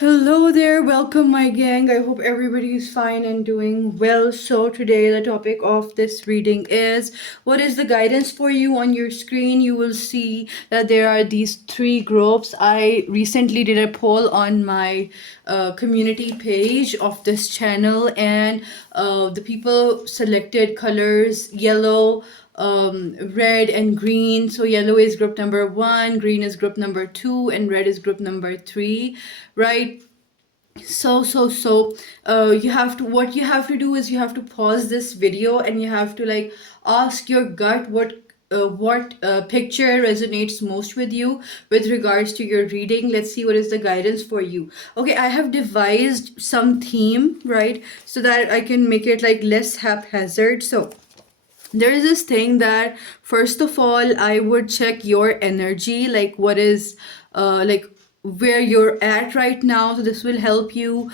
Hello there, welcome my gang. I hope everybody is fine and doing well. So, today the topic of this reading is what is the guidance for you on your screen? You will see that there are these three groups. I recently did a poll on my community page of this channel, and the people selected colors yellow, red and green. So yellow is group number 1, green is group number 2, and red is group number 3, right? So you have to, what you have to do is you have to pause this video and you have to like ask your gut what picture resonates most with you with regards to your reading. Let's see what is the guidance for you. Okay, I have devised some theme, right, so that I can make it like less haphazard. So there is this thing that first of all I would check your energy, like what is like where you're at right now. So this will help you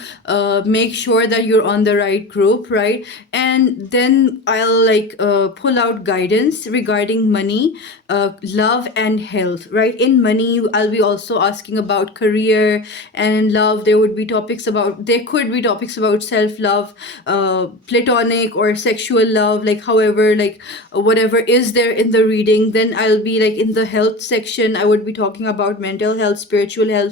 make sure that you're on the right group, right? And then I'll like pull out guidance regarding money, love and health, right? In money I'll be also asking about career, and in love there could be topics about self-love, platonic or sexual love, like however, like whatever is there in the reading. Then I'll be like in the health section, I would be talking about mental health, spiritual health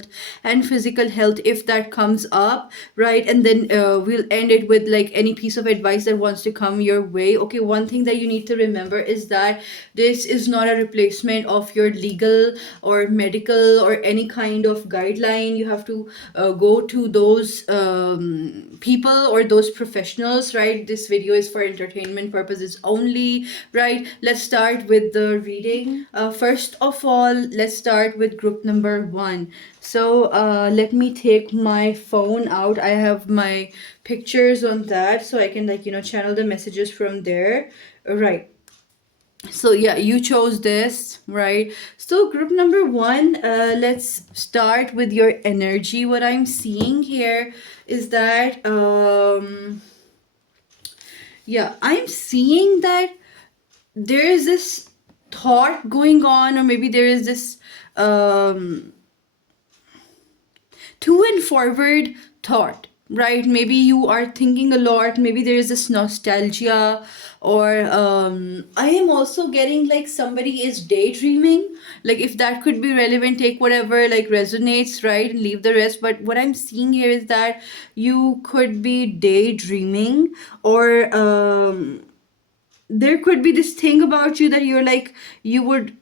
and physical health if that comes up, right? And then we'll end it with like any piece of advice that wants to come your way. Okay, one thing that you need to remember is that this is not a replacement of your legal or medical or any kind of guideline. You have to go to those people or those professionals, right? This video is for entertainment purposes only, right? Let's start with the reading. First of all, let's start with group number 1. So let me take my phone out. I have my pictures on that, so I can like channel the messages from there, right? So yeah, you chose this, right? So group number 1, let's start with your energy. What I'm seeing here is that yeah, I'm seeing that there is this thought going on, or maybe there is this to and forward thought, right? Maybe you are thinking a lot, maybe there is this nostalgia, or I am also getting like somebody is daydreaming. Like if that could be relevant, take whatever like resonates, right, and leave the rest. But what I'm seeing here is that you could be daydreaming, or there could be this thing about you that you're like, you would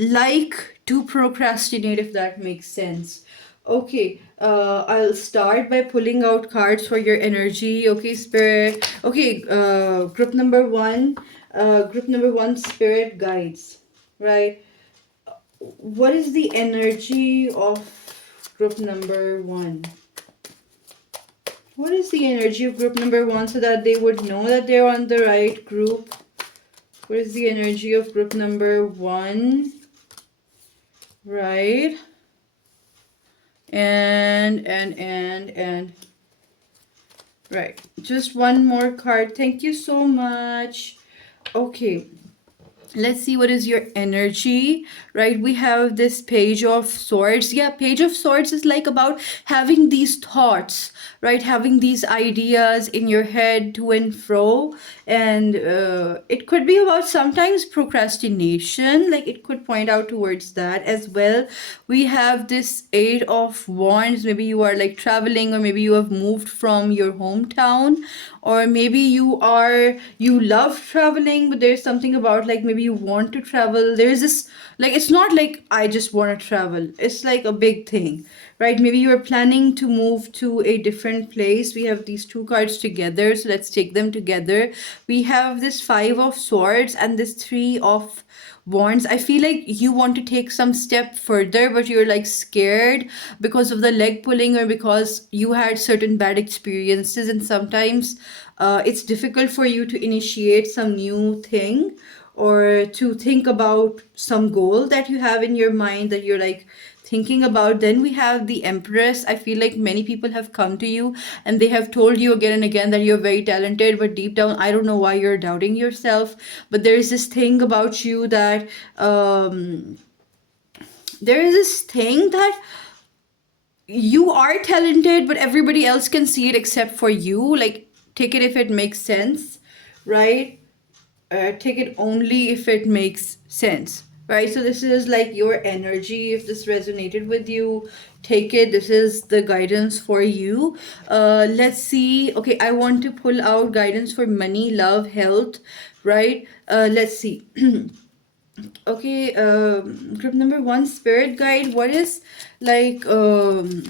like to procrastinate, if that makes sense. Okay, I'll start by pulling out cards for your energy. Okay, spirit. Okay, group number one, spirit guides, right? What is the energy of group number 1? What is the energy of group number 1 so that they would know that they're on the right group? What is the energy of group number 1? Right? And right, just one more card. Thank you so much. Okay, let's see what is your energy, right? We have this page of swords. Yeah, page of swords is like about having these thoughts, right? Having these ideas in your head to and fro. And it could be about sometimes procrastination, like it could point out towards that as well. We have this 8 of wands. Maybe you are like traveling, or maybe you have moved from your hometown, or maybe you love traveling, but there's something about like maybe you want to travel. There's this, like, it's not like I just want to travel, it's like a big thing, right? Maybe you're planning to move to a different place. We have these 2 cards together, so let's take them together. We have this 5 of swords and this 3 of wands. I feel like you want to take some step further, but you're like scared because of the leg pulling, or because you had certain bad experiences, and sometimes it's difficult for you to initiate some new thing, or to think about some goal that you have in your mind that you're like thinking about. Then we have the Empress. I feel like many people have come to you and they have told you again and again that you're very talented, but deep down, I don't know why you're doubting yourself. But there is this thing about you that there is this thing that you are talented, but everybody else can see it except for you. Like, take it if it makes sense, right? Take it only if it makes sense, right? So this is like your energy. If this resonated with you, take it. This is the guidance for you. Let's see. Okay, I want to pull out guidance for money, love, health, right? Let's see. Okay, group number one, spirit guide. What is like group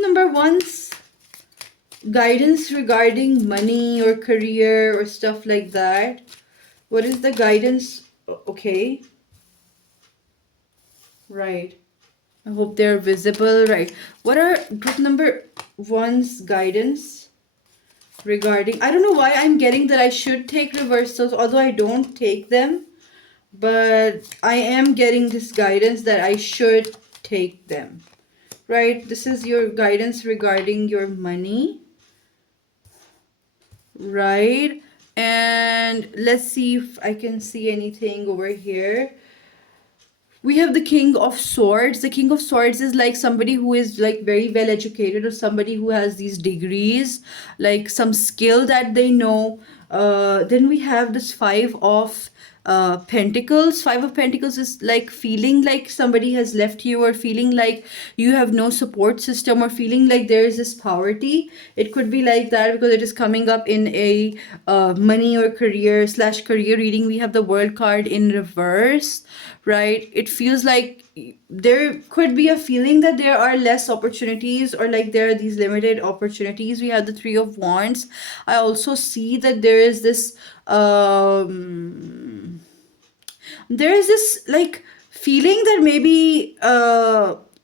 number one's guidance regarding money or career or stuff like that? What is the guidance? Okay, right. I hope they're visible, right? What are group number one's guidance regarding? I don't know why I'm getting that I should take reversals, although I don't take them, but I am getting this guidance that I should take them, right? This is your guidance regarding your money, right? And let's see if I can see anything over here. We have the King of Swords. The King of Swords is like somebody who is like very well educated, or somebody who has these degrees, like some skill that they know. Then we have this Five of Pentacles. Five of Pentacles is like feeling like somebody has left you, or feeling like you have no support system, or feeling like there is this poverty. It could be like that because it is coming up in a money or career slash career reading. We have the World card in reverse, right? It feels like there could be a feeling that there are less opportunities, or like there are these limited opportunities. We have the Three of Wands. I also see that there is this like feeling that maybe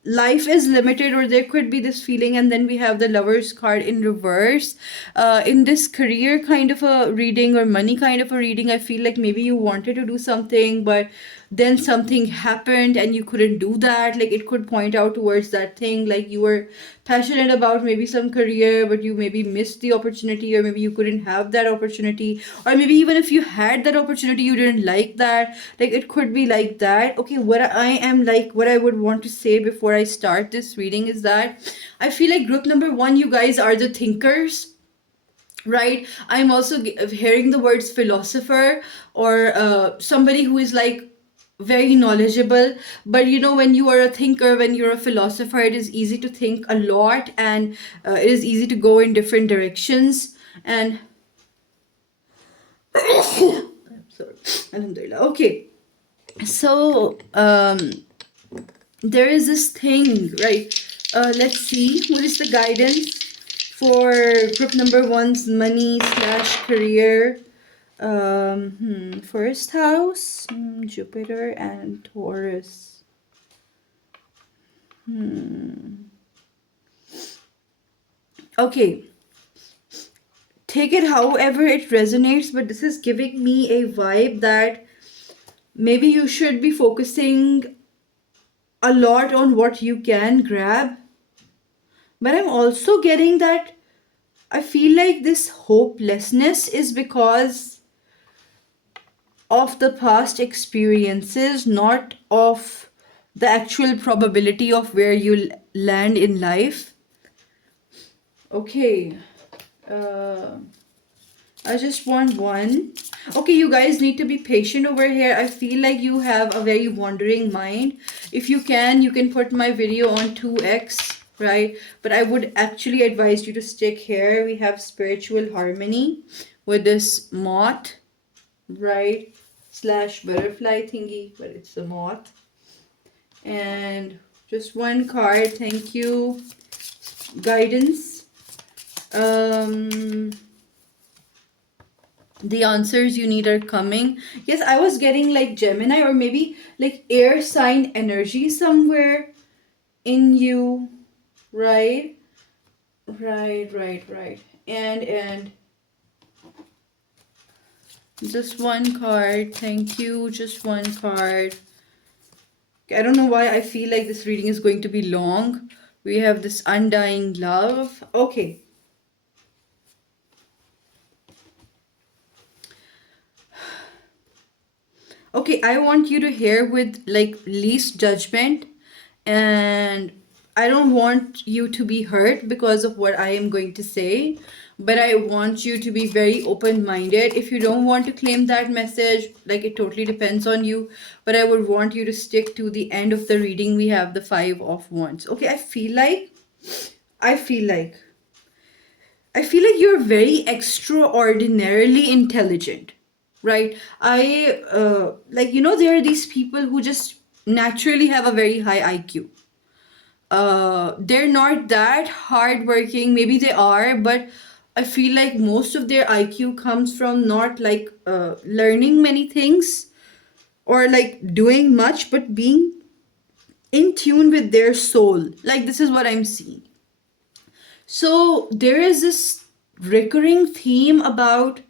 life is limited, or there could be this feeling. And then we have the Lovers card in reverse. In this career kind of a reading, or money kind of a reading, I feel like maybe you wanted to do something, but then something happened and you couldn't do that. Like, it could point out towards that thing, like you were passionate about maybe some career, but you maybe missed the opportunity, or maybe you couldn't have that opportunity, or maybe even if you had that opportunity, you didn't like that. Like, it could be like that. Okay, what I would want to say before I start this reading is that I feel like group number one, you guys are the thinkers, right? I'm also hearing the words philosopher, or somebody who is like very knowledgeable. But you know, when you are a thinker, when you're a philosopher, it is easy to think a lot, and it is easy to go in different directions. And I'm sorry. Alhamdulillah. Okay, so there is this thing, right? Let's see what is the guidance for group number one's money slash career. First house, Jupiter and Taurus. Okay, take it however it resonates, but this is giving me a vibe that maybe you should be focusing a lot on what you can grab. But I'm also getting that I feel like this hopelessness is because of the past experiences, not of the actual probability of where you'll land in life. Okay. Uh, I just want one. Okay, you guys need to be patient over here. I feel like you have a very wandering mind. If you can put my video on 2x, right? But I would actually advise you to stick here. We have spiritual harmony with this moth, right? Slash butterfly thingy, but it's a moth. And just one card. Thank you. Guidance. The answers you need are coming. Yes, I was getting like Gemini, or maybe like air sign energy somewhere in you, right? Right. And just one card. Thank you. Just one card. I don't know why I feel like this reading is going to be long. We have this undying love. Okay. Okay, I want you to hear with like least judgment and I don't want you to be hurt because of what I am going to say, but I want you to be very open minded. If you don't want to claim that message, like, it totally depends on you, but I would want you to stick to the end of the reading. We have the Five of Wands. Okay, I feel like I feel like you're very extraordinarily intelligent, right? There are these people who just naturally have a very high IQ. They're not that hardworking. Maybe they are, but I feel like most of their IQ comes from not like learning many things or like doing much, but being in tune with their soul. Like, this is what I'm seeing. So there is this recurring theme about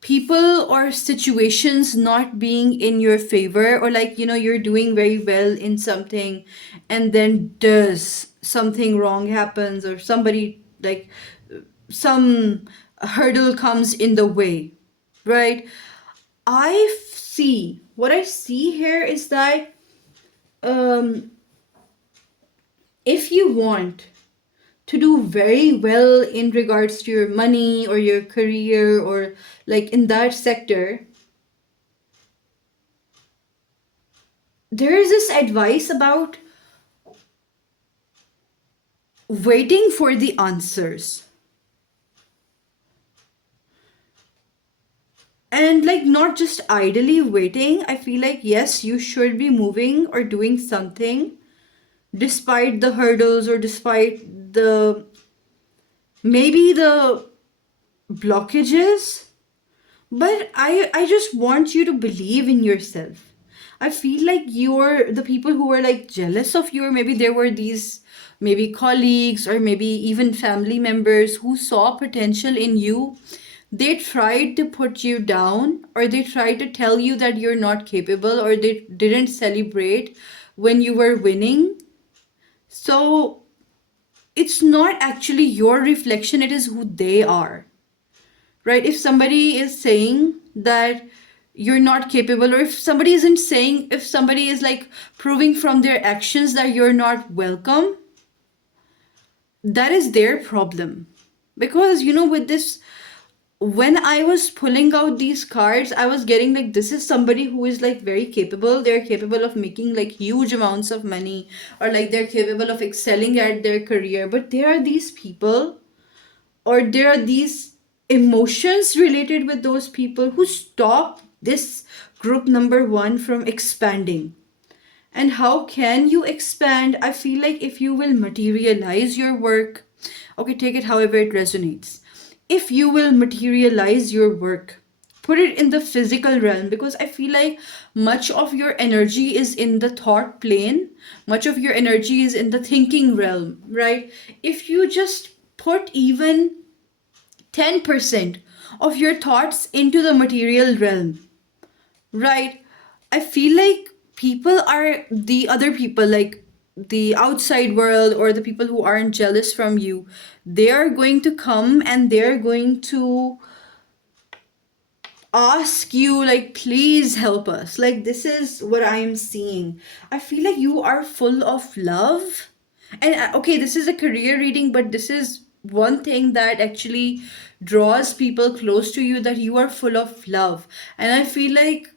people or situations not being in your favor, or like, you're doing very well in something, and then does something wrong happens, or somebody like some hurdle comes in the way, right? What I see here is that um if you want to do very well in regards to your money or your career, or like in that sector, there is this advice about waiting for the answers, and like not just idly waiting. I feel like, yes, you should be moving or doing something despite the hurdles, or despite the maybe the blockages. But I just want you to believe in yourself. I feel like you're the people who were like jealous of you, or maybe there were these maybe colleagues or maybe even family members who saw potential in you. They tried to put you down, or they tried to tell you that you're not capable, or they didn't celebrate when you were winning. So it's not actually your reflection, it is who they are, right? If somebody is saying that you're not capable, or if somebody is like proving from their actions that you're not welcome, that is their problem. Because, with this, when I was pulling out these cards, I was getting like, this is somebody who is like very capable. They're capable of making like huge amounts of money, or like they're capable of excelling at their career. But there are these people, or there are these emotions related with those people who stop this group number one from expanding. And how can you expand? I feel like if you will materialize your work, okay, take it however it resonates. If you will materialize your work, put it in the physical realm, because I feel like much of your energy is in the thought plane, much of your energy is in the thinking realm, right? If you just put even 10% of your thoughts into the material realm, right? I feel like the other people, like the outside world, or the people who aren't jealous from you, they are going to come and they're going to ask you, like, please help us. Like, this is what I am seeing. I feel like you are full of love. And okay, this is a career reading, but this is one thing that actually draws people close to you, that you are full of love. And I feel like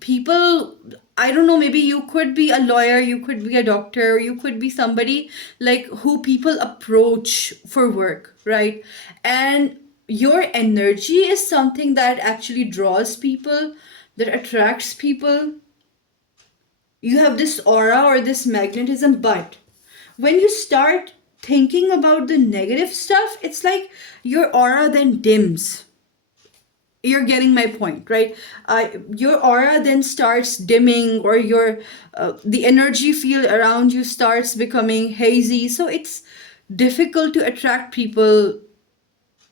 people, I don't know, maybe you could be a lawyer, you could be a doctor, you could be somebody like who people approach for work, right? And your energy is something that actually draws people, that attracts people. You have this aura or this magnetism, but when you start thinking about the negative stuff, it's like your aura then dims. You're getting my point, right? Your aura then starts dimming, or your the energy field around you starts becoming hazy, so it's difficult to attract people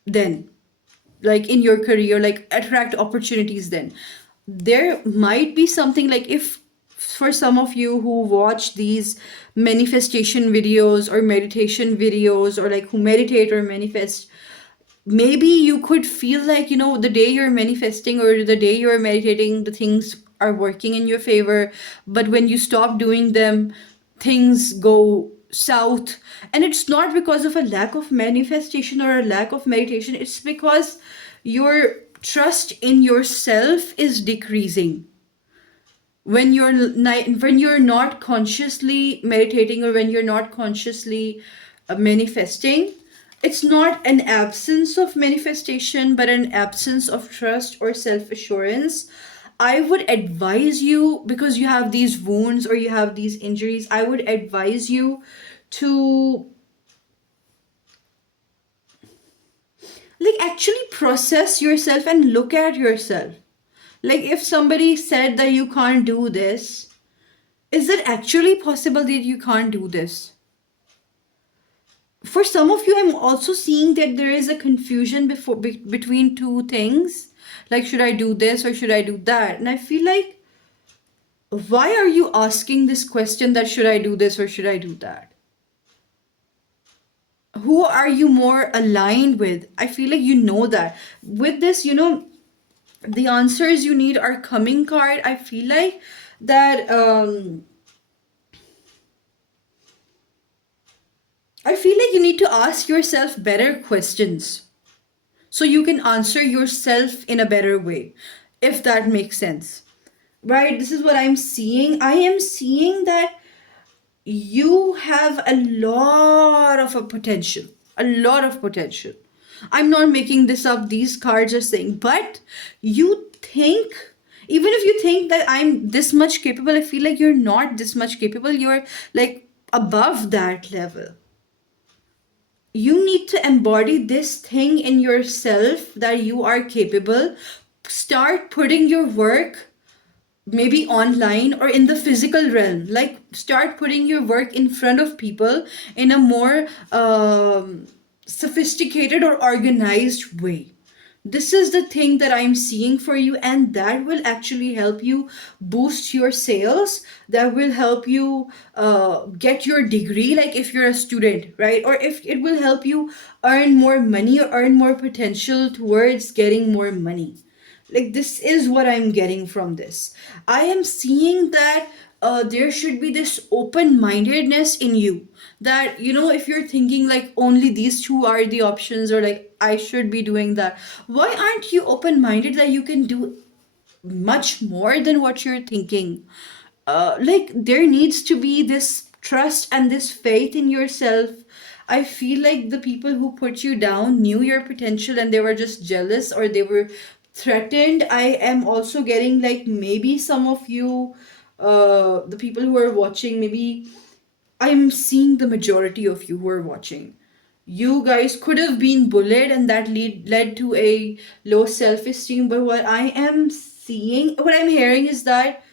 then, like in your career, like attract opportunities. Then there might be something like, if for some of you who watch these manifestation videos or meditation videos, or like who meditate or manifest, maybe you could feel like, the day you're manifesting or the day you're meditating, the things are working in your favor, but when you stop doing them, things go south. And it's not because of a lack of manifestation or a lack of meditation, it's because your trust in yourself is decreasing when when you're not consciously meditating, or when you're not consciously manifesting. It's not an absence of manifestation, but an absence of trust or self assurance. I would advise you, because you have these wounds or you have these injuries, I would advise you to like actually process yourself and look at yourself. Like, if somebody said that you can't do this, is it actually possible that you can't do this? For some of you, I'm also seeing that there is a confusion between two things. Like, should I do this or should I do that? And I feel like, why are you asking this question that should I do this or should I do that? Who are you more aligned with? I feel like you know that. With this, the answers you need are coming card. I feel like that I feel like you need to ask yourself better questions so you can answer yourself in a better way, if that makes sense. Right? This is what I'm seeing. I am seeing that you have a lot of a potential. A lot of potential. I'm not making this up. These cards are saying, but you think, even if you think that I'm this much capable, I feel like you're not this much capable. You're like above that level. You need to embody this thing in yourself that you are capable. Start putting your work maybe online or in the physical realm. Like, start putting your work in front of people in a more sophisticated or organized way. This is the thing that I'm seeing for you, and that will actually help you boost your sales. That will help you get your degree, like if you're a student, right? Or if it will help you earn more money or earn more potential towards getting more money. Like, this is what I'm getting from this. I am seeing that there should be this open-mindedness in you, that if you're thinking like only these two are the options, or like I should be doing that, why aren't you open-minded that you can do much more than what you're thinking? Like, there needs to be this trust and this faith in yourself. I feel like the people who put you down knew your potential and they were just jealous, or they were threatened. I am also getting like, maybe some of you, the people who are watching, maybe I'm seeing the majority of you who are watching. You guys could have been bullied, and that led to a low self esteem. But what I am seeing, what I'm hearing is that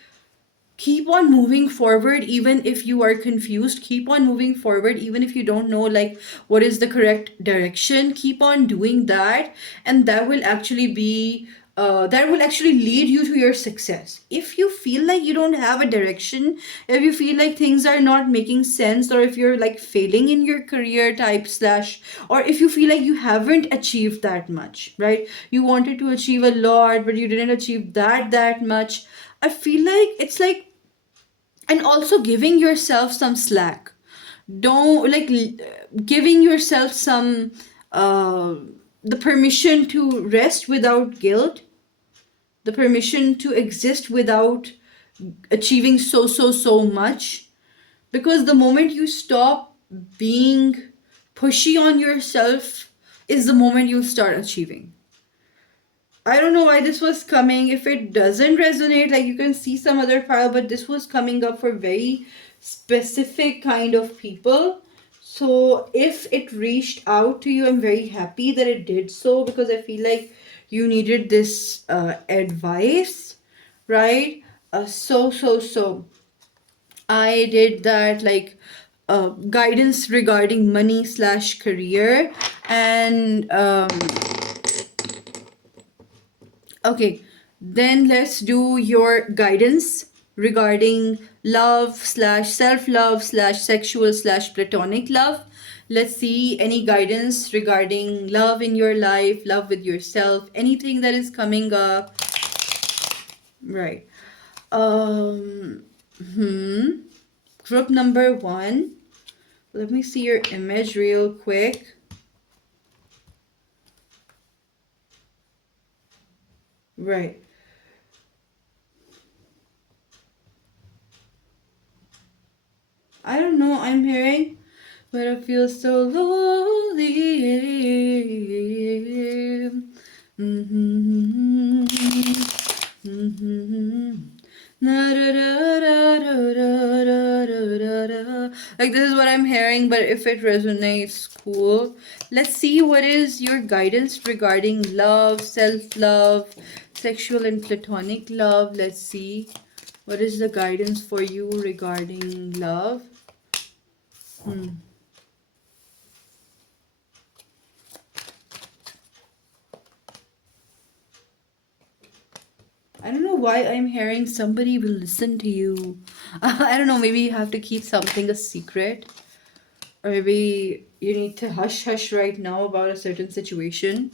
keep on moving forward even if you are confused. Keep on moving forward even if you don't know like what is the correct direction. Keep on doing that, and that will actually be that will actually lead you to your success. If you feel like you don't have a direction, if you feel like things are not making sense, or if you're like failing in your career type slash, or if you feel like you haven't achieved that much, right? You wanted to achieve a lot but you didn't achieve that much. I feel like it's like, and also giving yourself some slack. Don't like giving yourself some uh the permission to rest without guilt, the permission to exist without achieving so much. Because the moment you stop being pushy on yourself is the moment you start achieving. I don't know why this was coming. If it doesn't resonate, like you can see some other pile, but this was coming up for very specific kind of people. So if it reached out to you, I'm very happy that it did so, because I feel like you needed this advice, right? So I did that, like guidance regarding money slash career. And okay, then let's do your guidance regarding love slash self-love slash sexual slash platonic love. Let's see any guidance regarding love in your life, love with yourself, anything that is coming up. Right. Um, Group number one. Let me see your image real quick. Right. I don't know, I'm hearing, but I feel so lonely. Mm-hmm. Mm-hmm. Like this is what I'm hearing, but if it resonates, cool. Let's see what is your guidance regarding love, self-love, sexual and platonic love. Let's see what is the guidance for you regarding love. I don't know why I'm hearing somebody will listen to you. I don't know, maybe you have to keep something a secret. Or maybe you need to hush hush right now about a certain situation.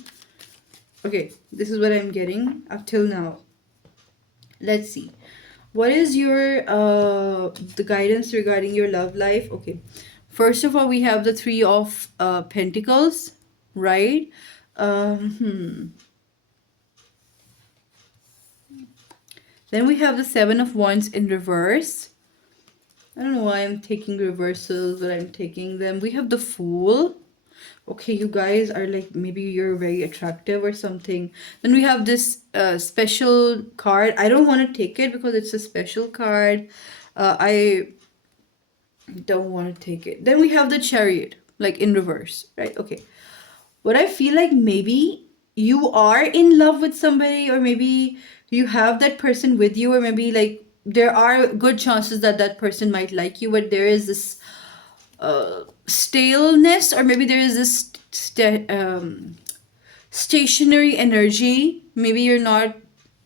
Okay, this is what I'm getting up till now. Let's see. What is your the guidance regarding your love life? Okay. First of all, we have the three of pentacles, right? Hmm. Then we have the seven of wands in reverse. I don't know why I'm taking reversals, but I'm taking them. We have the fool. Okay, you guys are like, maybe you're very attractive or something. Then we have this special card. I don't want to take it because it's a special card. I don't want to take it. Then we have the chariot, like in reverse, right? Okay. What I feel like, maybe you are in love with somebody, or maybe you have that person with you, or maybe like there are good chances that that person might like you, but there is this staleness, or maybe there is this stationary energy. Maybe you're not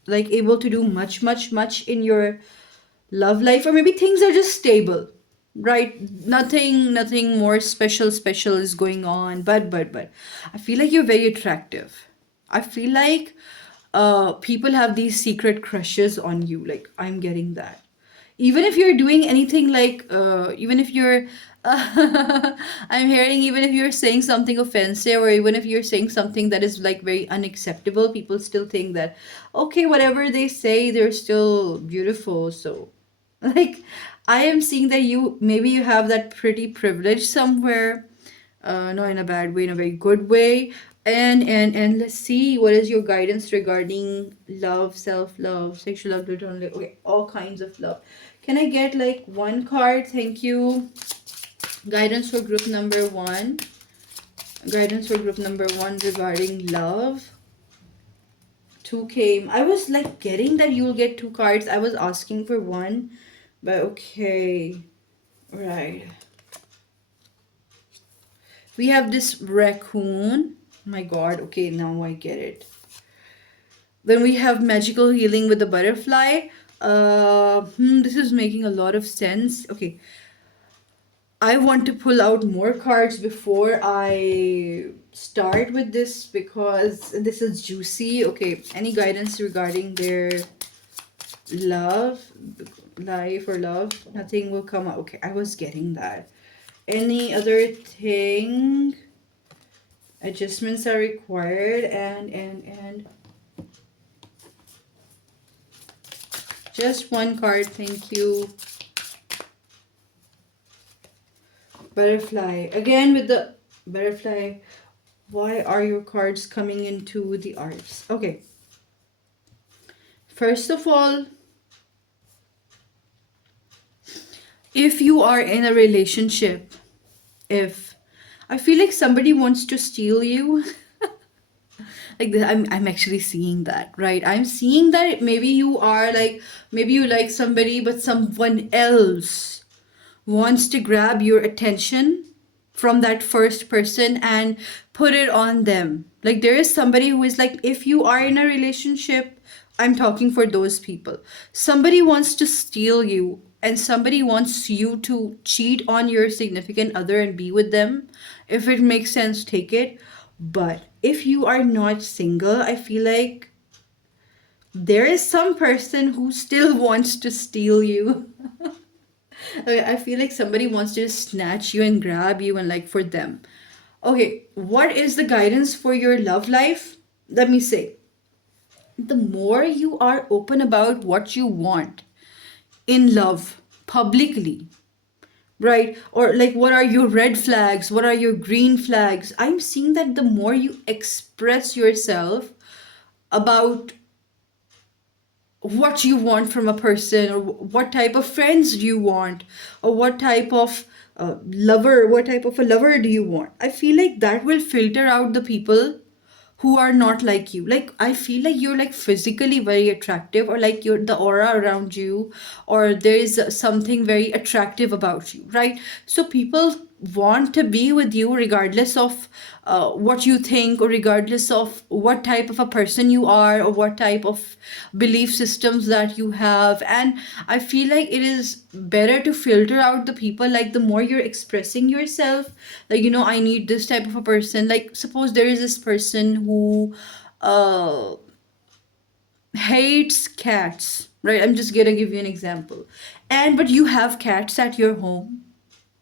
like able to do much in your love life, or maybe things are just stable, right? Nothing more special is going on, but I feel like you're very attractive. I feel like people have these secret crushes on you, like I'm getting that. Even if you're doing anything like even if you're I'm hearing, even if you're saying something offensive, or even if you're saying something that is like very unacceptable, people still think that, okay, whatever they say, they're still beautiful. So like, I am seeing that you, maybe you have that pretty privilege somewhere, not in a bad way, in a very good way. And let's see, what is your guidance regarding love, self-love, sexual love, platonic, okay, all kinds of love. Can I get like one card? Thank you. Guidance for group number one. Guidance for group number one regarding love. Two came. I was like getting that you'll get two cards. I was asking for one, but okay. Right. We have this raccoon. My god, okay, now I get it. Then we have magical healing with the butterfly. This is making a lot of sense. Okay, I want to pull out more cards before I start with this, because this is juicy. Okay, any guidance regarding their love, life, or love? Nothing will come out. Okay, I was getting that. Any other thing? Adjustments are required, and just one card, thank you. Butterfly. Again with the butterfly. Why are your cards coming into the arts? Okay. First of all, if you are in a relationship, if I feel like somebody wants to steal you, like I'm actually seeing that, right? I'm seeing that maybe you are like, maybe you like somebody, but someone else wants to grab your attention from that first person and put it on them. Like there is somebody who is like, if you are in a relationship, I'm talking for those people. Somebody wants to steal you, and somebody wants you to cheat on your significant other and be with them. If it makes sense, take it. But if you are not single, I feel like there is some person who still wants to steal you. Okay, I feel like somebody wants to just snatch you and grab you and like for them. Okay, what is the guidance for your love life? Let me say, the more you are open about what you want in love publicly, right? Or like, what are your red flags? What are your green flags? I'm seeing that the more you express yourself about what you want from a person, or what type of friends do you want, or what type of what type of a lover do you want, I feel like that will filter out the people who are not like you. Like, I feel like you're like physically very attractive, or like you're the aura around you, or there is something very attractive about you, right? So people want to be with you regardless of what you think, or regardless of what type of a person you are, or what type of belief systems that you have. And I feel like it is better to filter out the people, like the more you're expressing yourself, like, I need this type of a person. Like, suppose there is this person who uh hates cats, right? I'm just gonna give you an example. And but you have cats at your home,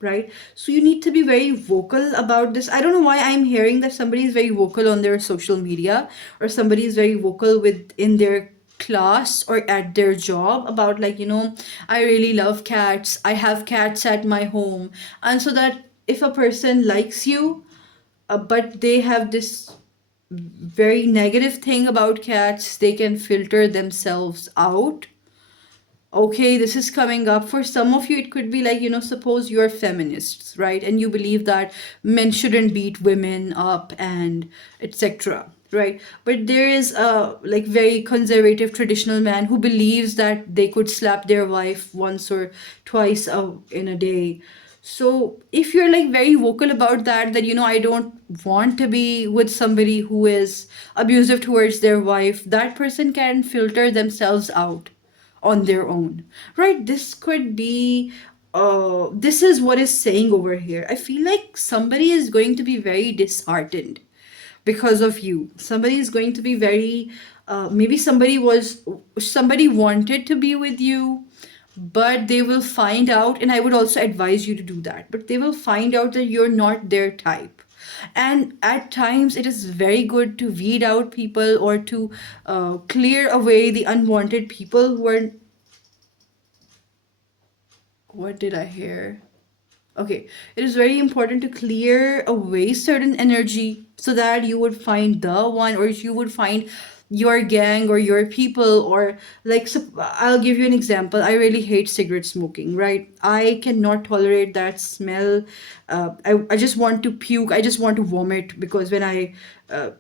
right? So you need to be very vocal about this. I don't know why I'm hearing that somebody is very vocal on their social media, or somebody is very vocal with in their class or at their job about, like, I really love cats, I have cats at my home. And so that if a person likes you, but they have this very negative thing about cats, they can filter themselves out. Okay, this is coming up. For some of you, it could be like, suppose you're feminists, right? And you believe that men shouldn't beat women up and etc. Right? But there is a like very conservative traditional man who believes that they could slap their wife once or twice in a day. So if you're like very vocal about that, that I don't want to be with somebody who is abusive towards their wife, that person can filter themselves out on their own, right? This could be this is what is saying over here. I feel like somebody is going to be very disheartened because of you. Somebody is going to be very maybe somebody wanted to be with you, but they will find out, and I would also advise you to do that, but they will find out that you're not their type. And at times it is very good to weed out people, or to clear away the unwanted people who are. What did I hear? Okay, it is very important to clear away certain energy so that you would find the one, or you would find your gang or your people, or like, I'll give you an example. I really hate cigarette smoking, right? I cannot tolerate that smell. I just want to puke. I just want to vomit because when I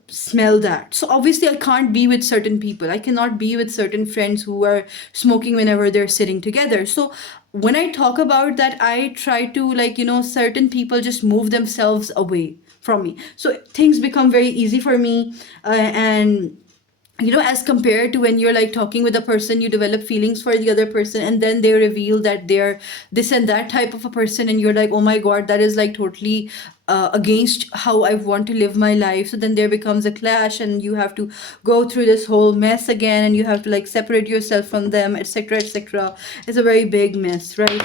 smell that. So obviously, I can't be with certain people. I cannot be with certain friends who are smoking whenever they're sitting together. So when I talk about that, I try to, like, certain people just move themselves away from me. So things become very easy for me. And as compared to when you're like talking with a person, you develop feelings for the other person, and then they reveal that they're this and that type of a person, and you're like, oh my god, that is like totally against how I want to live my life. So then there becomes a clash, and you have to go through this whole mess again, and you have to like separate yourself from them, etc., etc. It's a very big mess, right?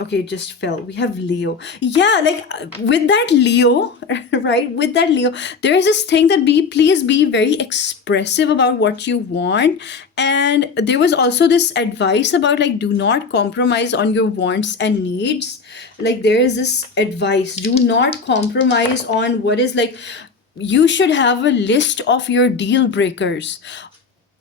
Okay, it just fell. We have Leo. Yeah, like with that Leo, right? With that Leo, there is this thing that please be very expressive about what you want. And there was also this advice about, like, do not compromise on your wants and needs. Like, there is this advice, do not compromise on what is like, you should have a list of your deal breakers,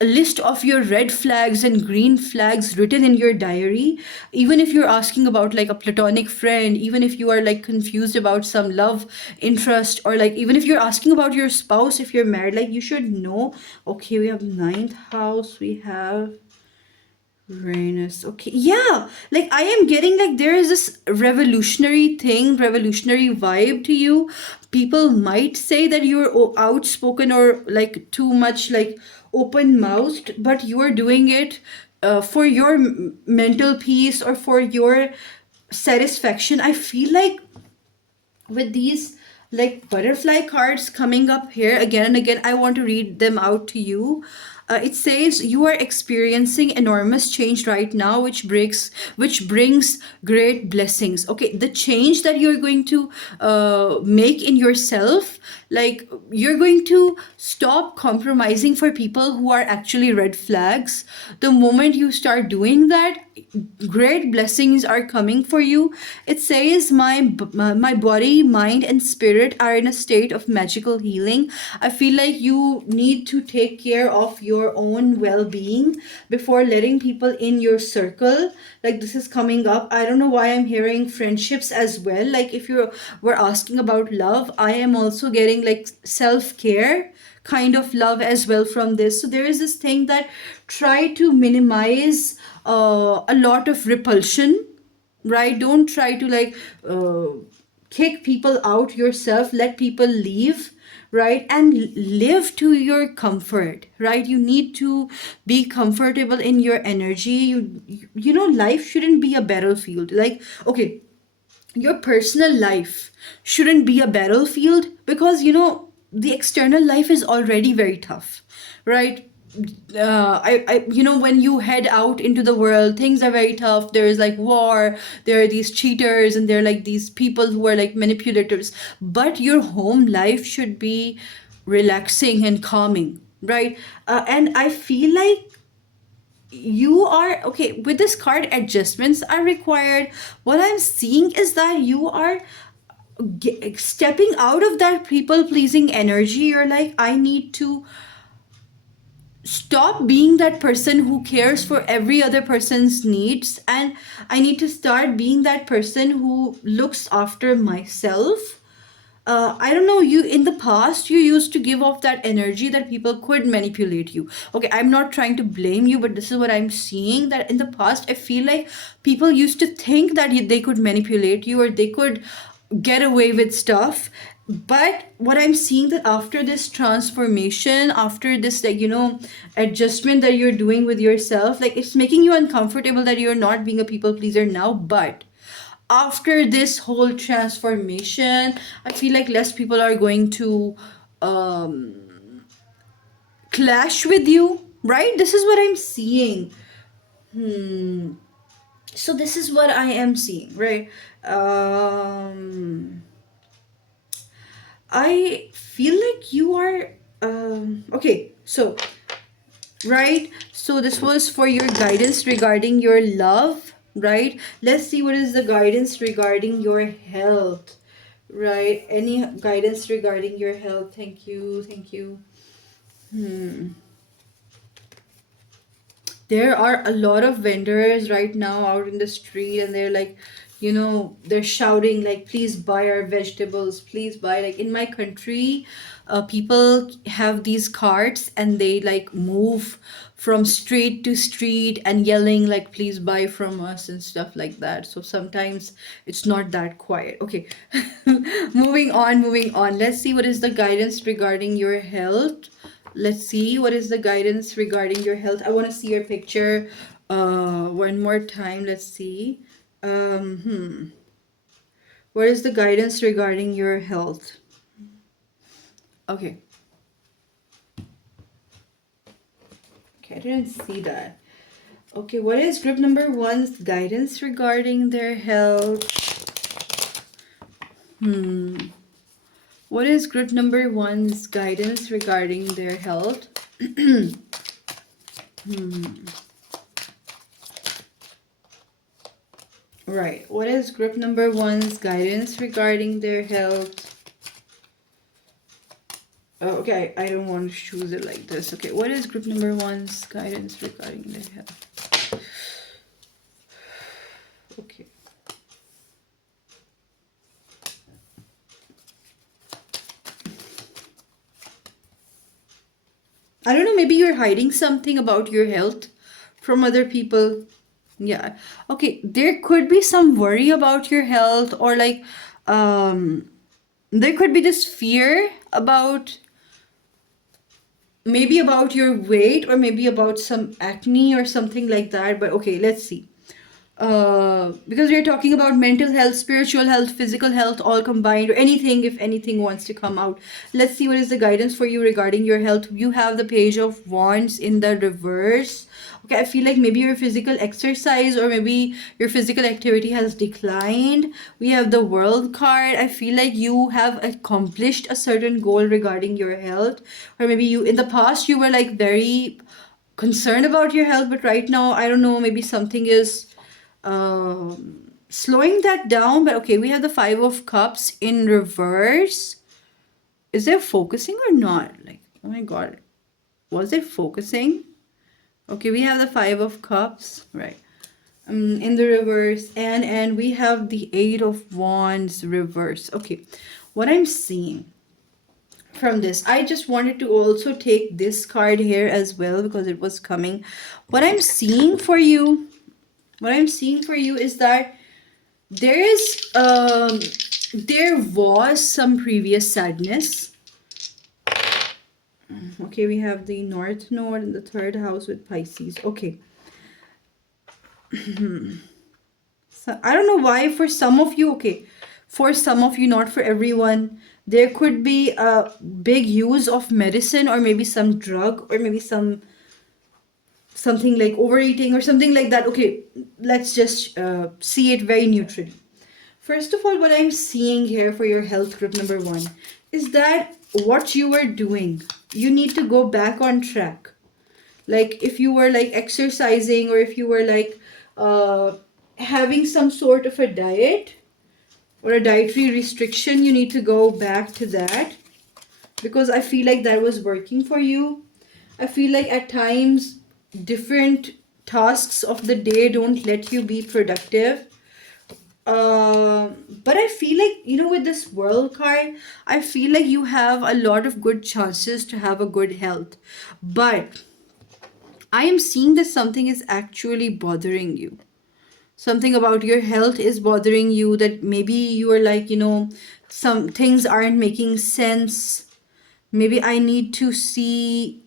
a list of your red flags and green flags written in your diary. Even if you're asking about like a platonic friend, even if you are like confused about some love interest, or like even if you're asking about your spouse, if you're married, like, you should know. Okay, we have ninth house, we have Uranus. Okay. Yeah. Like, I am getting like there is this revolutionary thing, revolutionary vibe to you. People might say that you're outspoken, or like too much like open mouthed, but you are doing it for your mental peace, or for your satisfaction. I feel like with these like butterfly cards coming up here again and again, I want to read them out to you. It says you are experiencing enormous change right now, which brings great blessings. Okay, the change that you're going to make in yourself, like you're going to stop compromising for people who are actually red flags. The moment you start doing that, great blessings are coming for you. It says my body, mind and spirit are in a state of magical healing. I feel like you need to take care of your own well-being before letting people in your circle. Like this is coming up. I don't know why I'm hearing friendships as well. Like if you were asking about love, I am also getting like self-care kind of love as well from this. So there is this thing that try to minimize a lot of repulsion, right? Don't try to like kick people out yourself, let people leave, right? And live to your comfort, right? You need to be comfortable in your energy. You know, life shouldn't be a battlefield. Like, okay, your personal life shouldn't be a battlefield, because you know the external life is already very tough, right? You know, when you head out into the world, things are very tough. There is like war, there are these cheaters, and there are like these people who are like manipulators. But your home life should be relaxing and calming, right? And I feel like you are okay with this card. Adjustments are required. What I'm seeing is that you are stepping out of that people pleasing energy. You're like, I need to stop being that person who cares for every other person's needs, and I need to start being that person who looks after myself. I don't know, you in the past you used to give off that energy that people could manipulate you. Okay, I'm not trying to blame you, but this is what I'm seeing, that in the past I feel like people used to think that they could manipulate you or they could get away with stuff. But what I'm seeing, that after this transformation, after this, like, you know, adjustment that you're doing with yourself, like it's making you uncomfortable that you're not being a people pleaser now, but after this whole transformation, I feel like less people are going to um clash with you, right? This is what I'm seeing. So this is what I am seeing, right? I feel like you are okay, so right, so this was for your guidance regarding your love, right? Let's see what is the guidance regarding your health, right? Any guidance regarding your health? Thank you, thank you. There are a lot of vendors right now out in the street, and they're like, you know, they're shouting like, please buy our vegetables, please buy. Like in my country, people have these carts and they like move from street to street and yelling like, please buy from us and stuff like that. So sometimes it's not that quiet. Okay. Moving on, let's see what is the guidance regarding your health. Let's see what is the guidance regarding your health. I want to see your picture one more time. Let's see. What is the guidance regarding your health? Okay. Okay, I didn't see that. Okay, what is group number one's guidance regarding their health? What is group number one's guidance regarding their health? Right. What is group number one's guidance regarding their health? Oh, okay, I don't want to choose it like this. Okay, what is group number one's guidance regarding their health? Okay. I don't know, maybe you're hiding something about your health from other people. Yeah. Okay, there could be some worry about your health, or like there could be this fear about, maybe about your weight, or maybe about some acne or something like that. But okay, let's see. because we're talking about mental health, spiritual health, physical health, all combined, or anything, if anything wants to come out. Let's see what is the guidance for you regarding your health. You have the Page of Wands in the reverse. Okay, I feel like maybe your physical exercise or maybe your physical activity has declined. We have the World card. I feel like you have accomplished a certain goal regarding your health, or maybe you in the past you were like very concerned about your health, but right now I don't know, maybe something is slowing that down. But okay, we have the Five of Cups in reverse. Is it focusing or not? Like, oh my god, was it focusing? Okay, we have the Five of Cups, right? In the reverse, and we have the Eight of Wands reverse. Okay, what I'm seeing from this, I just wanted to also take this card here as well because it was coming. What I'm seeing for you, is that there is there was some previous sadness. Okay, we have the North Node in the third house with Pisces. Okay. So I don't know why for some of you, okay, for some of you, not for everyone, there could be a big use of medicine or maybe some drug or maybe something like overeating or something like that. Okay, let's just see it very neutrally. First of all, what I'm seeing here for your health group number one is that what you were doing, you need to go back on track. Like if you were like exercising or if you were like having some sort of a diet or a dietary restriction, you need to go back to that because I feel like that was working for you. I feel like at times different tasks of the day don't let you be productive. But I feel like, you know, with this World card, I feel like you have a lot of good chances to have a good health. But I am seeing that something is actually bothering you. Something about your health is bothering you, that maybe you are like, you know, some things aren't making sense. Maybe I need to see.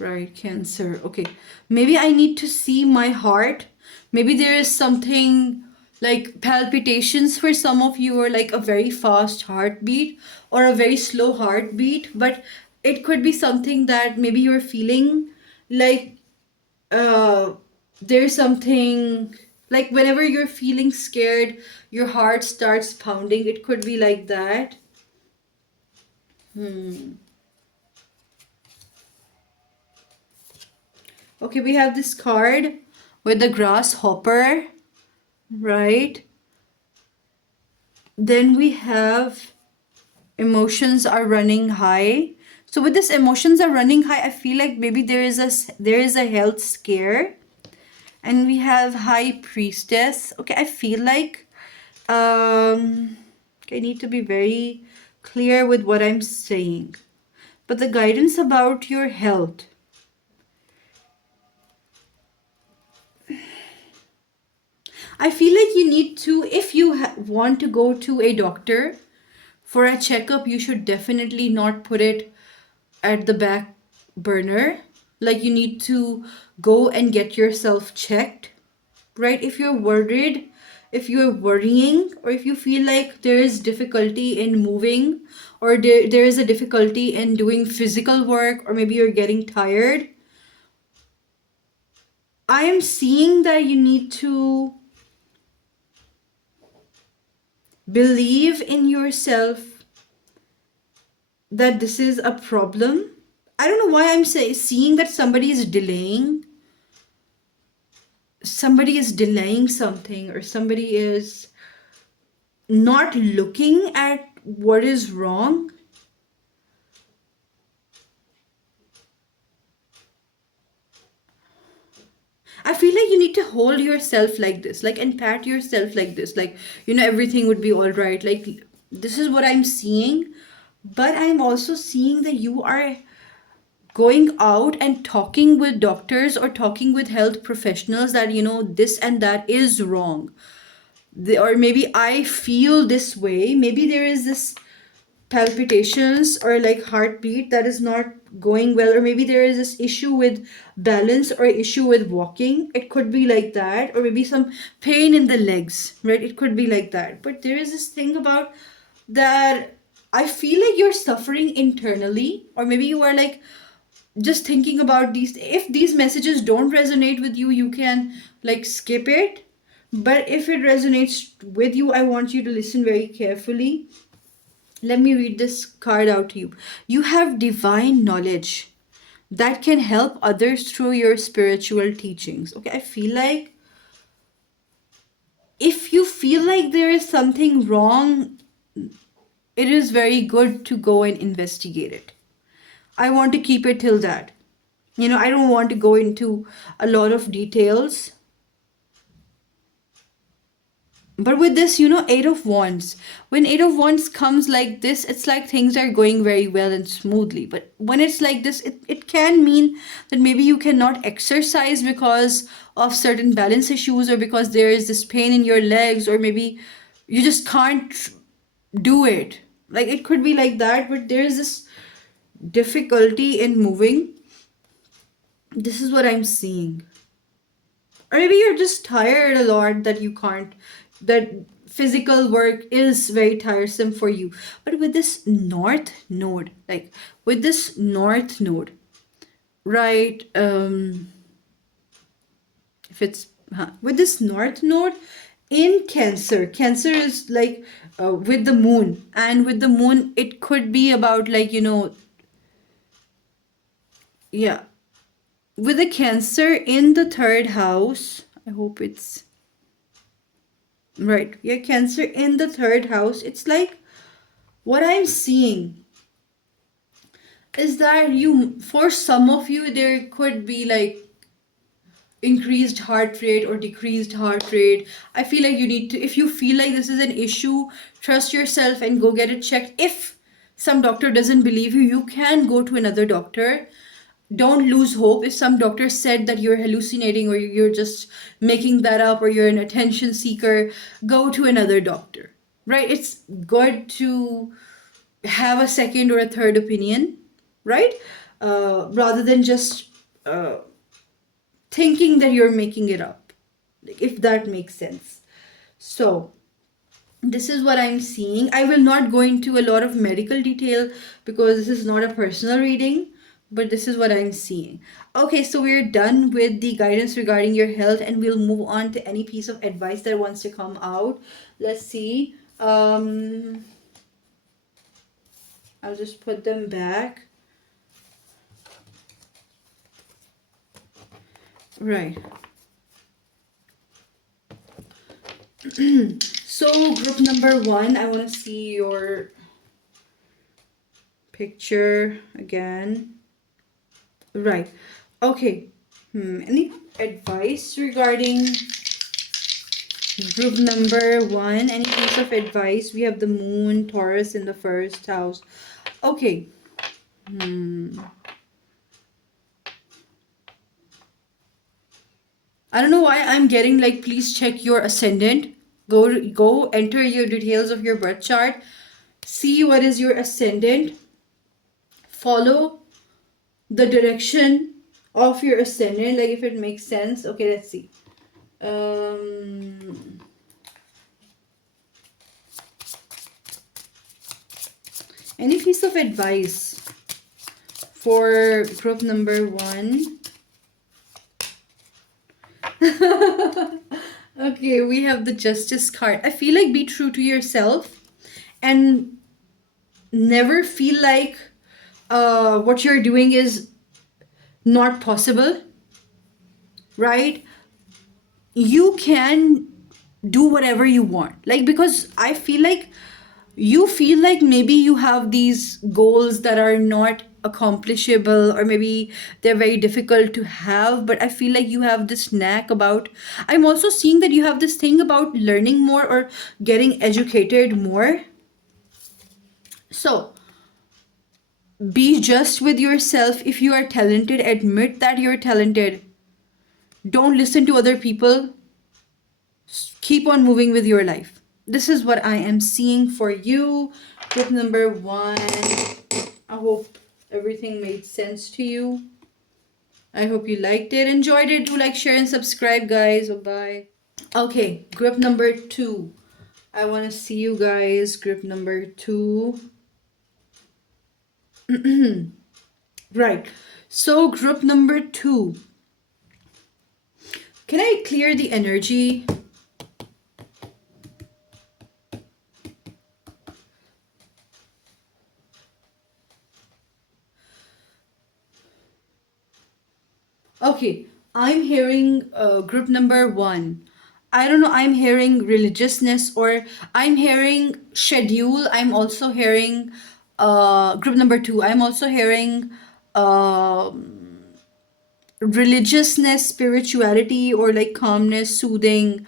Right, Cancer. Okay. Maybe I need to see my heart. Maybe there is something like palpitations for some of you, or like a very fast heartbeat or a very slow heartbeat. But it could be something that maybe you're feeling like uh, there's something like whenever you're feeling scared, your heart starts pounding. It could be like that. Okay, we have this card with the grasshopper, right? Then we have emotions are running high. So with this emotions are running high, I feel like maybe there is a health scare. And we have High Priestess. Okay, I feel like I need to be very clear with what I'm saying. But the guidance about your health, I feel like you need to, if you want to go to a doctor for a checkup, you should definitely not put it at the back burner. Like you need to go and get yourself checked, right? If you're worried, if you're worrying, or if you feel like there is difficulty in moving, or there is a difficulty in doing physical work, or maybe you're getting tired, I am seeing that you need to believe in yourself that this is a problem. I don't know why I'm seeing that somebody is delaying something, or somebody is not looking at what is wrong. I feel like you need to hold yourself like this, like, and pat yourself like this, like, you know, everything would be all right. Like, this is what I'm seeing. But I'm also seeing that you are going out and talking with doctors or talking with health professionals that, you know, this and that is wrong. Or maybe I feel this way. Maybe there is this palpitations or like heartbeat that is not going well, or maybe there is this issue with balance or issue with walking. It could be like that, or maybe some pain in the legs, right? It could be like that. But there is this thing about that I feel like you're suffering internally, or maybe you are like just thinking about these. If these messages don't resonate with you, you can like skip it. But if it resonates with you, I want you to listen very carefully. Let me read this card out to you. You have divine knowledge that can help others through your spiritual teachings. Okay, I feel like if you feel like there is something wrong, it is very good to go and investigate it. I want to keep it till that. I don't want to go into a lot of details. But with this, Eight of Wands, when Eight of Wands comes like this, it's like things are going very well and smoothly. But when it's like this, it can mean that maybe you cannot exercise because of certain balance issues, or because there is this pain in your legs, or maybe you just can't do it. Like it could be like that, but there is this difficulty in moving. This is what I'm seeing. Or maybe you're just tired a lot, that you can't, that physical work is very tiresome for you. But with this north node, right? If it's with this north node in Cancer is like with the moon, and with the moon, it could be about like, yeah, with the Cancer in the third house. I hope it's right. Yeah, Cancer in the third house. It's like what I'm seeing is that for some of you, there could be like increased heart rate or decreased heart rate. I feel like you need to, if you feel like this is an issue, trust yourself and go get it checked. If some doctor doesn't believe you, you can go to another doctor. Don't lose hope. If some doctor said that you're hallucinating, or you're just making that up, or you're an attention seeker, go to another doctor, right? It's good to have a second or a third opinion, right? Rather than just thinking that you're making it up, like, if that makes sense. So this is what I'm seeing. I will not go into a lot of medical detail because this is not a personal reading, but this is what I'm seeing. Okay, so we're done with the guidance regarding your health, and we'll move on to any piece of advice that wants to come out. Let's see. I'll just put them back. Right. So group number 1, I want to see your picture again. Right. Okay. Any advice regarding group number 1? Any piece of advice? We have the moon, Taurus in the first house. Okay. I don't know why I'm getting like, please check your ascendant. Go enter your details of your birth chart. See what is your ascendant. Follow the direction of your ascendant, like if it makes sense. Okay, let's see. Any piece of advice for group number 1? Okay, we have the Justice card. I feel like be true to yourself and never feel like what you're doing is not possible, right? You can do whatever you want. Like, because I feel like you feel like maybe you have these goals that are not accomplishable, or maybe they're very difficult to have, but I feel like you have this knack about, I'm also seeing that you have this thing about learning more or getting educated more. So be just with yourself. If you are talented, admit that you're talented. Don't listen to other people. Keep on moving with your life. This is what I am seeing for you. Group number one. I hope everything made sense to you. I hope you liked it, enjoyed it. Do like, share, and subscribe, guys. Bye. Okay, group number two. I want to see you guys. Group number two. Right. So, group number two. Can I clear the energy? Okay, I'm hearing group number one. I don't know, I'm hearing religiousness, or I'm hearing schedule. I'm also hearing group number two. I'm also hearing religiousness, spirituality, or like calmness, soothing,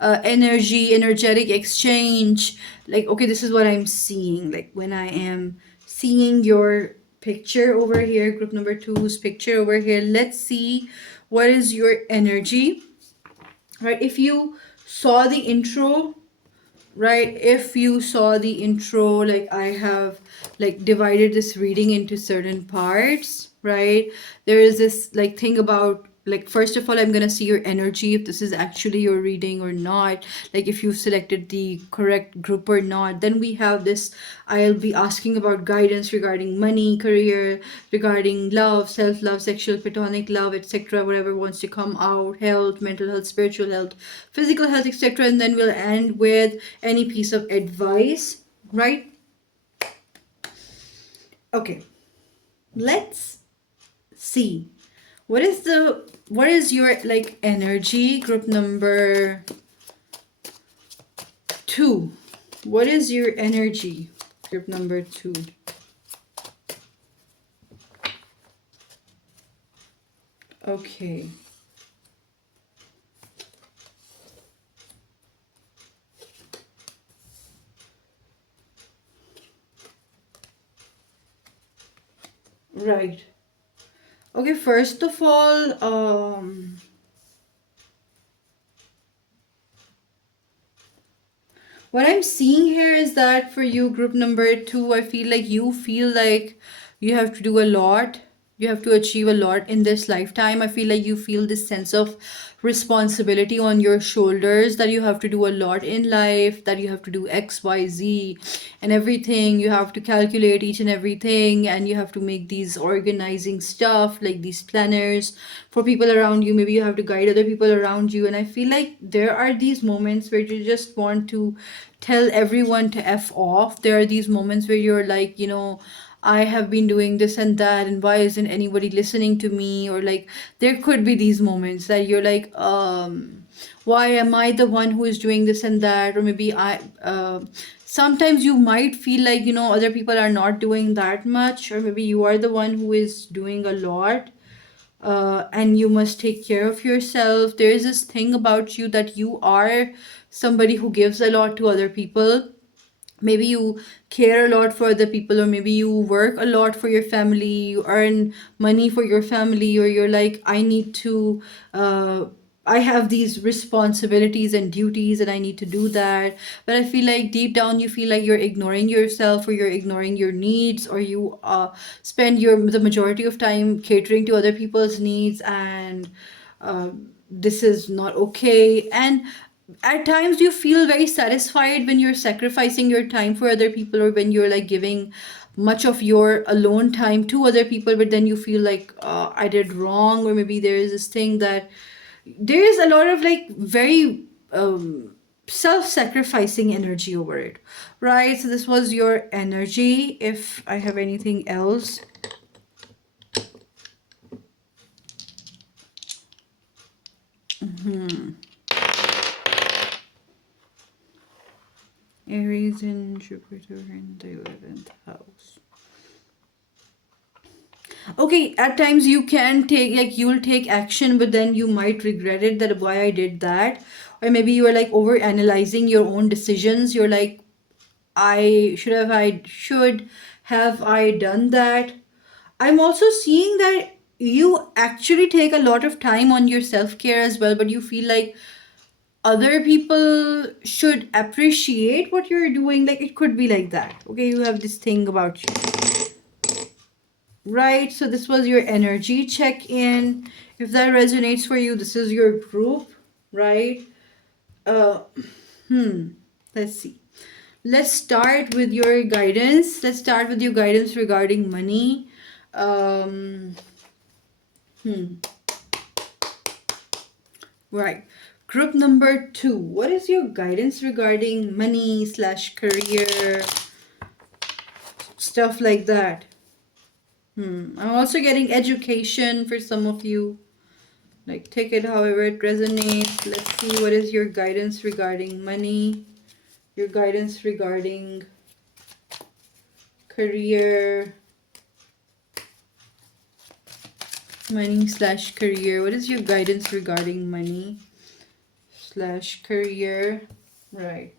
energy, energetic exchange. Like, okay, this is what I'm seeing. Like, when I am seeing your picture over here, group number two's picture over here, let's see what is your energy. Right, if you saw the intro, right, if you saw the intro, like I have like divided this reading into certain parts, right? There is this like thing about, like, first of all, I'm gonna see your energy, if this is actually your reading or not, like if you selected the correct group or not. Then we have this, I'll be asking about guidance regarding money, career, regarding love, self-love, sexual, platonic love, etc., whatever wants to come out, health, mental health, spiritual health, physical health, etc. And then we'll end with any piece of advice, right? Okay, let's see what is your like energy, group number two. What is your energy, group number two? Okay. Right. Okay, first of all, what I'm seeing here is that for you, group number two, I feel like you have to do a lot. You have to achieve a lot in this lifetime. I feel like you feel this sense of responsibility on your shoulders, that you have to do a lot in life, that you have to do X, Y, Z, and everything. You have to calculate each and everything, and you have to make these organizing stuff, like these planners for people around you. Maybe you have to guide other people around you. And I feel like there are these moments where you just want to tell everyone to F off. There are these moments where you're like, I have been doing this and that, and why isn't anybody listening to me? Or like, there could be these moments that you're like, why am I the one who is doing this and that? Or maybe sometimes you might feel like, other people are not doing that much, or maybe you are the one who is doing a lot. And you must take care of yourself. There is this thing about you that you are somebody who gives a lot to other people. Maybe you care a lot for other people, or maybe you work a lot for your family, you earn money for your family, or you're like, I have these responsibilities and duties and I need to do that. But I feel like deep down you feel like you're ignoring yourself, or you're ignoring your needs, or you spend the majority of time catering to other people's needs, and this is not okay. And at times you feel very satisfied when you're sacrificing your time for other people, or when you're like giving much of your alone time to other people, but then you feel like, I did wrong. Or maybe there is this thing that there is a lot of like very self-sacrificing energy over it, right? So this was your energy. If I have anything else, Aries and Jupiter in the 11th house. Okay, at times you can take, like, you'll take action, but then you might regret it, that why I did that. Or maybe you are like over analyzing your own decisions. You're like, I should have I done that. I'm also seeing that you actually take a lot of time on your self-care as well, but you feel like other people should appreciate what you're doing. Like it could be like that. Okay, you have this thing about you, right? So this was your energy check in. If that resonates for you, this is your group, right? Uh, let's see. Let's start with your guidance. Let's start with your guidance regarding money. Um, right. Group number 2. What is your guidance regarding money slash career, stuff like that? I'm also getting education for some of you. Like, take it however it resonates. Let's see what is your guidance regarding money, your guidance regarding career, money slash career. What is your guidance regarding money slash career? Right.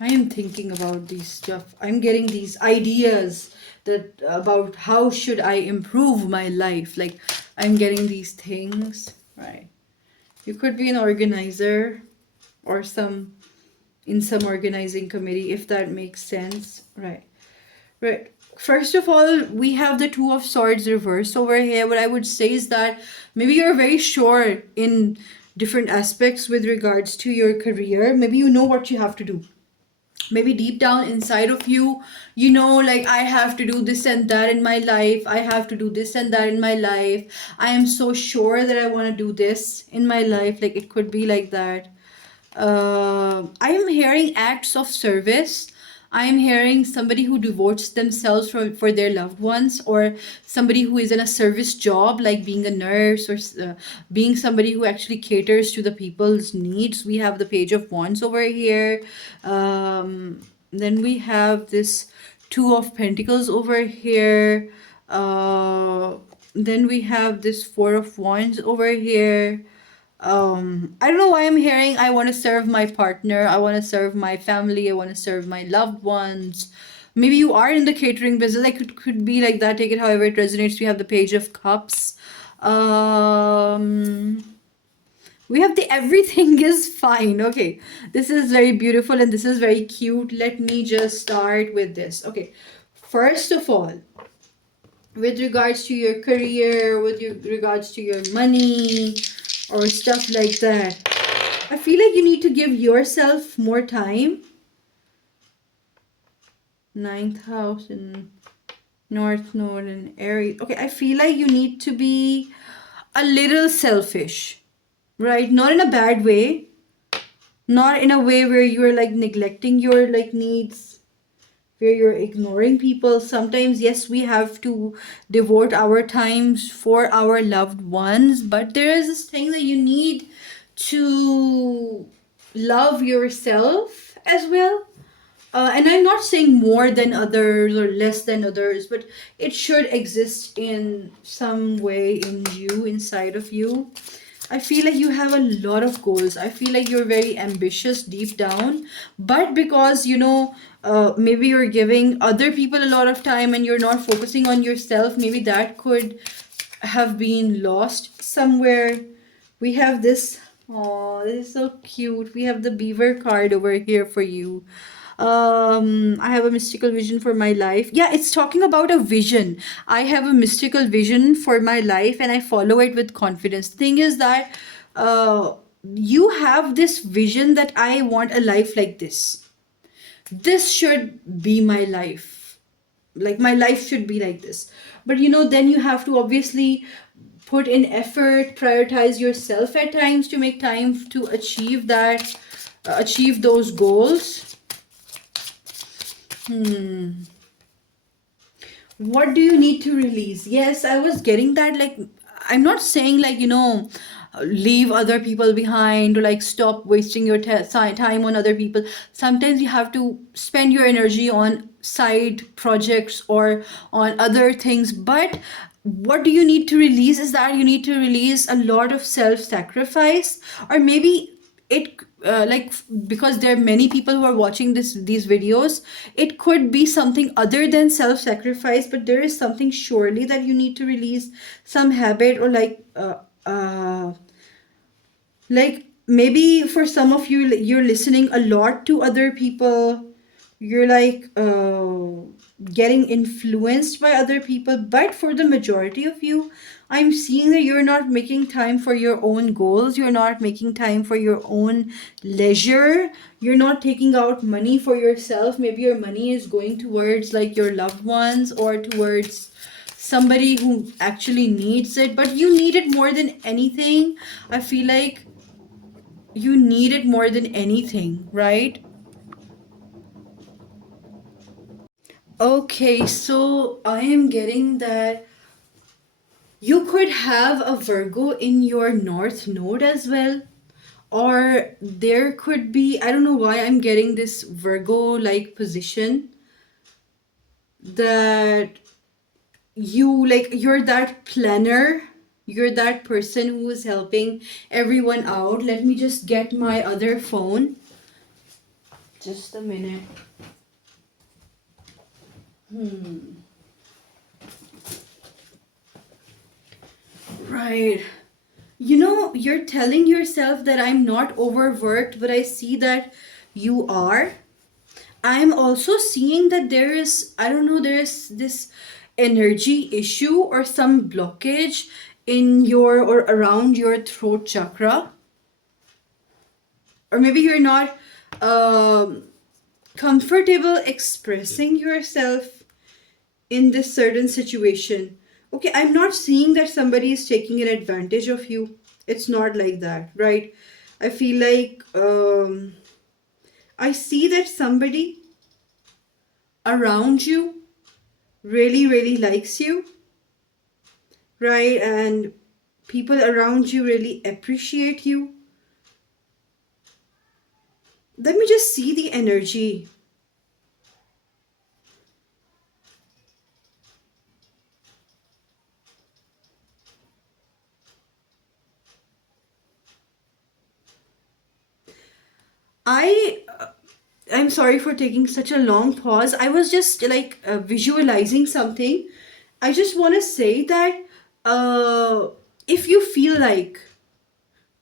I am thinking about these stuff. I'm getting these ideas that about how should I improve my life. Like I'm getting these things, right? You could be an organizer or some in some organizing committee if that makes sense, right? Right. First of all, we have the Two of Swords reversed over here. What I would say is that maybe you're very sure in different aspects with regards to your career. Maybe you know what you have to do. Maybe deep down inside of you, you know, like I have to do this and that in my life. I have to do this and that in my life. I am so sure that I want to do this in my life. Like it could be like that. I am hearing acts of service. I am hearing somebody who devotes themselves for their loved ones, or somebody who is in a service job, like being a nurse, or being somebody who actually caters to the people's needs. We have the Page of Wands over here. Then we have this Two of Pentacles over here. Then we have this Four of Wands over here. I don't know why I'm hearing I want to serve my partner, I want to serve my family, I want to serve my loved ones. Maybe you are in the catering business, like it could be like that. Take it however it resonates. We have the Page of Cups. We have the Everything is Fine. Okay, this is very beautiful and this is very cute. Let me just start with this. Okay, first of all, with regards to your career, with your regards to your money or stuff like that, I feel like you need to give yourself more time. Ninth house and North Node and Aries. Okay, I feel like you need to be a little selfish, right? Not in a bad way, not in a way where you're like neglecting your like needs, where you're ignoring people. Sometimes, yes, we have to devote our times for our loved ones, but there is this thing that you need to love yourself as well. And I'm not saying more than others or less than others, but it should exist in some way in you, inside of you. I feel like you have a lot of goals. I feel like you're very ambitious deep down, but because maybe you're giving other people a lot of time and you're not focusing on yourself, maybe that could have been lost somewhere. We have this. Oh, this is so cute. We have the beaver card over here for you. I have a mystical vision for my life. Yeah, it's talking about a vision. I have a mystical vision for my life and I follow it with confidence. The thing is that you have this vision that I want a life like this. This should be my life. Like my life should be like this. But then you have to obviously put in effort, prioritize yourself at times to make time to achieve that, achieve those goals. What do you need to release? Yes, I was getting that. Like, I'm not saying like, leave other people behind or like stop wasting your time on other people. Sometimes you have to spend your energy on side projects or on other things. But what do you need to release is that you need to release a lot of self-sacrifice, or maybe it because there are many people who are watching these videos, it could be something other than self-sacrifice, but there is something surely that you need to release, some habit, or like maybe for some of you, you're listening a lot to other people, you're getting influenced by other people, but for the majority of you, I'm seeing that you're not making time for your own goals, you're not making time for your own leisure, you're not taking out money for yourself. Maybe your money is going towards like your loved ones or towards somebody who actually needs it, but you need it more than anything. I feel like you need it more than anything, right? Okay, so I am getting that you could have a Virgo in your North Node as well. Or there could be, I don't know why I'm getting this Virgo like position, that you're that planner, you're that person who is helping everyone out. Let me just get my other phone. Just a minute. Right. You're telling yourself that I'm not overworked, but I see that you are. I'm also seeing that there is, I don't know, there is this energy issue or some blockage in your or around your throat chakra. Or maybe you're not um, comfortable expressing yourself in this certain situation. Okay, I'm not seeing that somebody is taking an advantage of you. It's not like that, right? I feel like I see that somebody around you really, really likes you, right? And people around you really appreciate you. Let me just see the energy. I I'm sorry for taking such a long pause. I was just visualizing something. I just want to say that if you feel like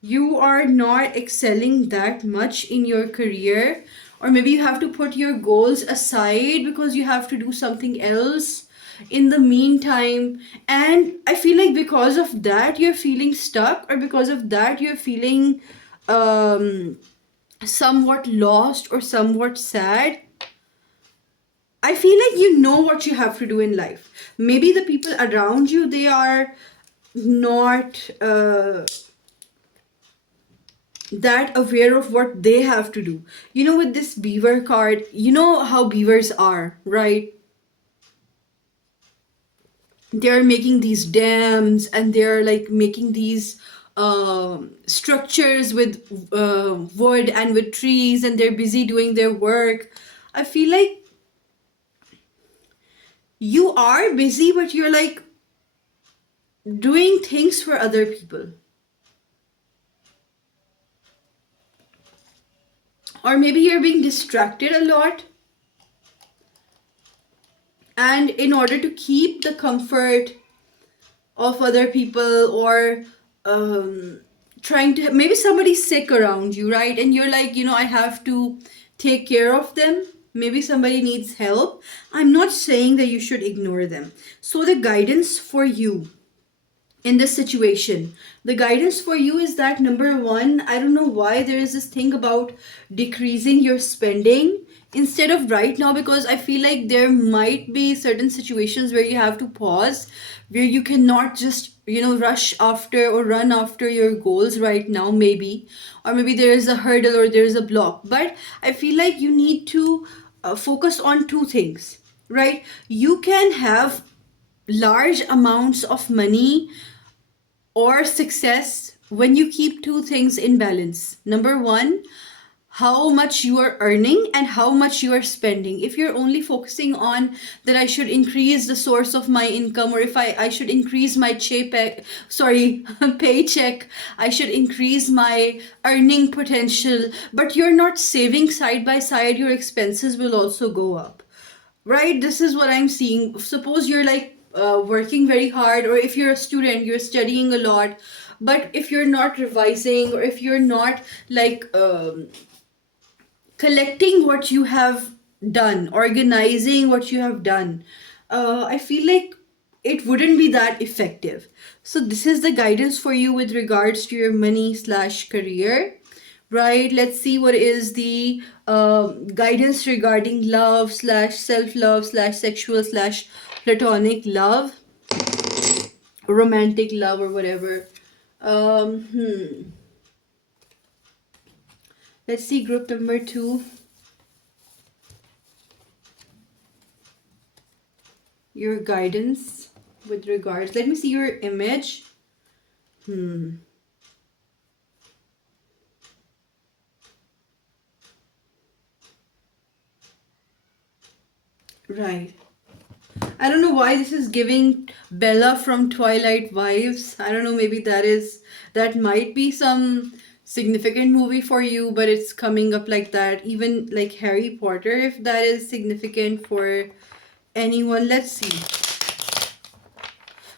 you are not excelling that much in your career, or maybe you have to put your goals aside because you have to do something else in the meantime, and I feel like because of that you're feeling stuck, or because of that you're feeling um somewhat lost or somewhat sad. I feel like you know what you have to do in life. Maybe the people around you, they are not that aware of what they have to do. With this beaver card, you know how beavers are, right? They're making these dams, and they're like making these structures with wood and with trees, and they're busy doing their work. I feel like you are busy, but you're like doing things for other people. Or maybe you're being distracted a lot, and in order to keep the comfort of other people, or trying to, maybe somebody's sick around you, right? And you're like, I have to take care of them. Maybe somebody needs help. I'm not saying that you should ignore them. So the guidance for you in this situation, the guidance for you is that, number one, I don't know why there is this thing about decreasing your spending instead of right now, because I feel like there might be certain situations where you have to pause, where you cannot just rush after or run after your goals right now, maybe. Or maybe there is a hurdle or there is a block, but I feel like you need to focus on two things, right? You can have large amounts of money or success when you keep two things in balance. Number one, how much you are earning and how much you are spending. If you're only focusing on that I should increase the source of my income, or if I should increase my paycheck, I should increase my earning potential, but you're not saving side by side, your expenses will also go up. Right? This is what I'm seeing. Suppose you're like working very hard, or if you're a student, you're studying a lot, but if you're not revising, or if you're not like collecting what you have done, organizing what you have done, I feel like it wouldn't be that effective. So this is the guidance for you with regards to your money slash career. Right, let's see what is the guidance regarding love slash self-love slash sexual slash platonic love, romantic love, or whatever. um hmm let's see group number 2, your guidance with regards. Let me see your image. Right. I don't know why this is giving Bella from Twilight vibes. I don't know, maybe that might be some significant movie for you, but it's coming up like that. Even like Harry Potter, if that is significant for anyone. Let's see.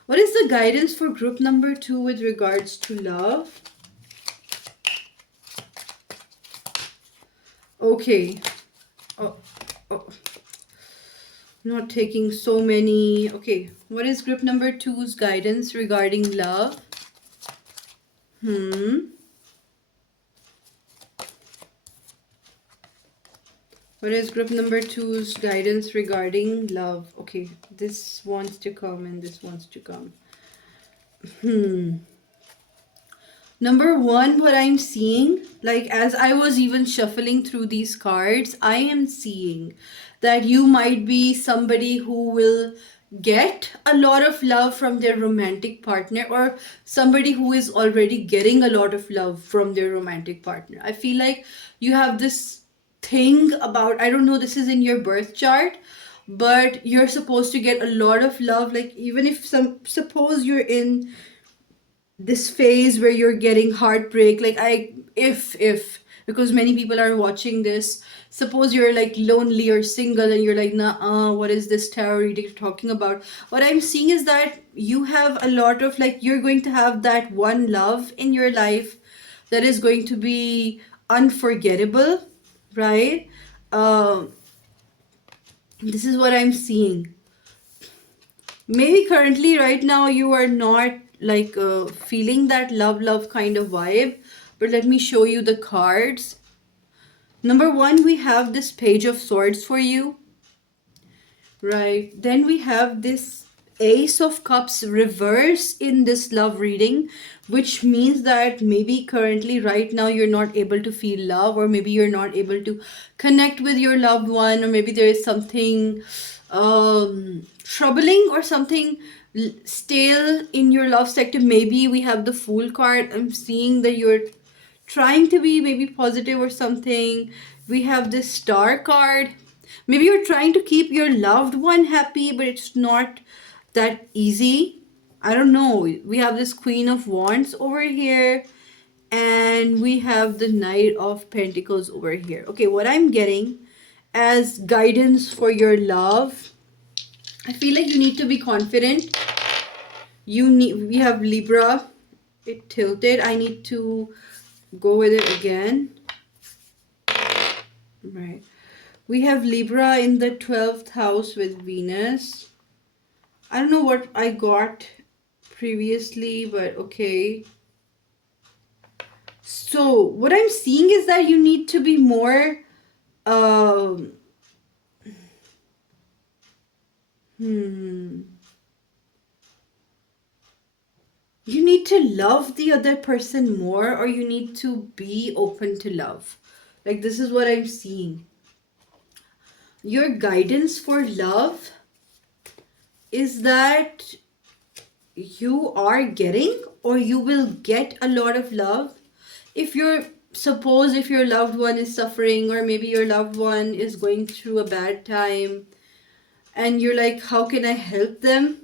What is the guidance for group number 2 with regards to love? Okay. Oh, oh. Not taking so many. Okay. What is group number 2's guidance regarding love? What is group number 2's guidance regarding love? Okay. This wants to come and this wants to come. Number 1, what I'm seeing, like as I was even shuffling through these cards, I am seeing that you might be somebody who will get a lot of love from their romantic partner, or somebody who is already getting a lot of love from their romantic partner. I feel like you have this thing about, I don't know, this is in your birth chart, but you're supposed to get a lot of love. Like even if suppose you're in this phase where you're getting heartbreak, like if because many people are watching this, suppose you're like lonely or single and you're like, nah, what is this tarot reading talking about? What I'm seeing is that you have a lot of, like, you're going to have that one love in your life that is going to be unforgettable. Right. This is what I'm seeing. Maybe currently right now you are not like feeling that love kind of vibe, but let me show you the cards. Number 1, we have this Page of Swords for you. Right, then we have this Ace of Cups reverse in this love reading, which means that maybe currently right now you're not able to feel love, or maybe you're not able to connect with your loved one, or maybe there is something troubling or something stale in your love sector. Maybe we have the Fool card. I'm seeing that you're trying to be maybe positive or something. We have this Star card. Maybe you're trying to keep your loved one happy, but it's not that easy. I don't know. We have this Queen of Wands over here, and we have the Knight of Pentacles over here. Okay, what I'm getting as guidance for your love, I feel like you need to be confident. We have Libra. It tilted. I need to go with it again. Right. We have Libra in the 12th house with Venus. I don't know what I got previously, but okay. So what I'm seeing is that you need to be more you need to love the other person more, or you need to be open to love. Like this is what I'm seeing. Your guidance for love is that you are getting, or you will get a lot of love. If you're Suppose if your loved one is suffering, or maybe your loved one is going through a bad time, and you're like, how can I help them?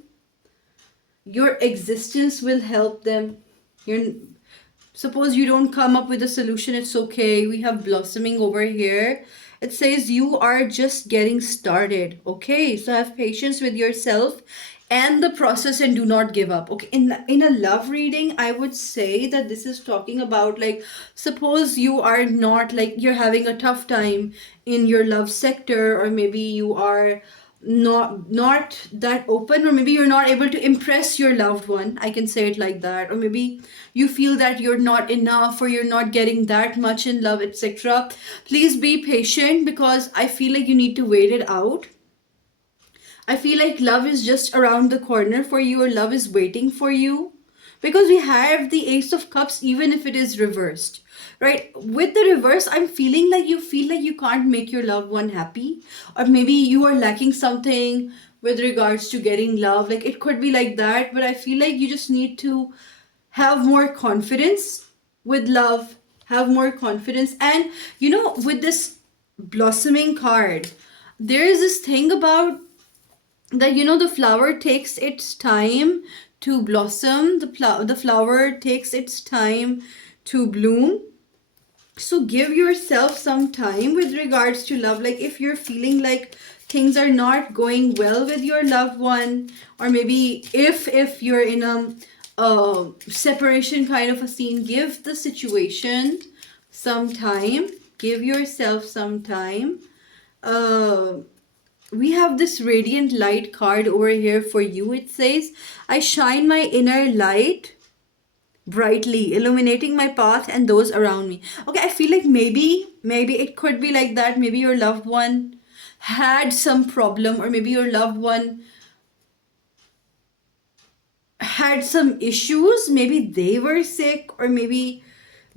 Your existence will help them. You're Suppose you don't come up with a solution, it's okay. We have blossoming over here. It says you are just getting started. Okay, so have patience with yourself and the process, and do not give up. Okay, in a love reading, I would say that this is talking about, like, suppose you are not, like, you're having a tough time in your love sector, or maybe you are not that open, or maybe you're not able to impress your loved one, I can say it like that. Or maybe you feel that you're not enough, or you're not getting that much in love, etc. Please be patient, because I feel like you need to wait it out. I feel like love is just around the corner for you, or love is waiting for you. Because we have the Ace of Cups, even if it is reversed. Right? With the reverse, I'm feeling like you feel like you can't make your loved one happy. Or maybe you are lacking something with regards to getting love. Like, it could be like that, but I feel like you just need to have more confidence with love, have more confidence. And with this blossoming card, there is this thing about that, the flower takes its time to blossom, the flower takes its time to bloom. So give yourself some time with regards to love. Like, if you're feeling like things are not going well with your loved one, or maybe if you're in a separation kind of a scene, give the situation some time, give yourself some time. We have this radiant light card over here for you. It says, I shine my inner light brightly, illuminating my path and those around me. Okay, I feel like maybe it could be like that. Maybe your loved one had some problem, or maybe your loved one had some issues. Maybe they were sick, or maybe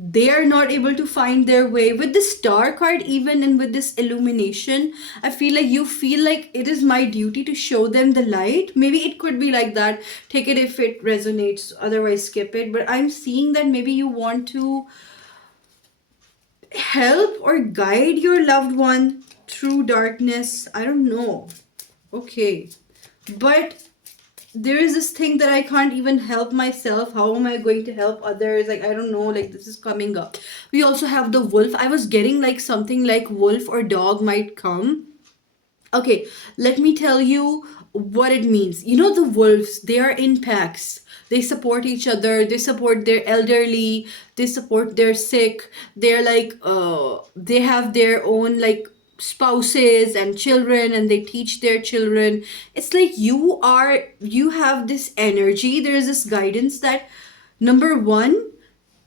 they are not able to find their way. With the star card, even, and with this illumination, I feel like you feel like it is my duty to show them the light. Maybe it could be like that. Take it if it resonates, otherwise skip it. But I'm seeing that maybe you want to help or guide your loved one through darkness. I don't know. Okay, but there is this thing that I can't even help myself. How am I going to help others? Like, I don't know, like, this is coming up. We also have the wolf. I was getting like something like wolf or dog might come. Okay, let me tell you what it means. The wolves, they are in packs. They support each other, they support their elderly, they support their sick. They're like, they have their own, like, spouses and children, and they teach their children. It's like you have this energy. There is this guidance that, number one,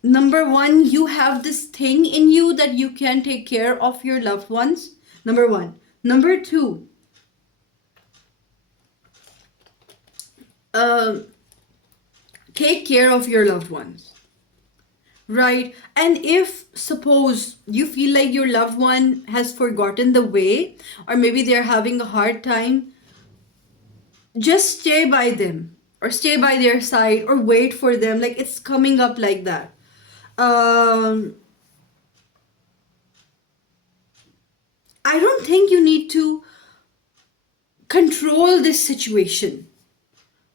you have this thing in you that you can take care of your loved ones. Number one. Number two, um, take care of your loved ones, right? And if suppose you feel like your loved one has forgotten the way, or maybe they're having a hard time, just stay by them, or stay by their side, or wait for them. Like, it's coming up like that. Um, I don't think you need to control this situation,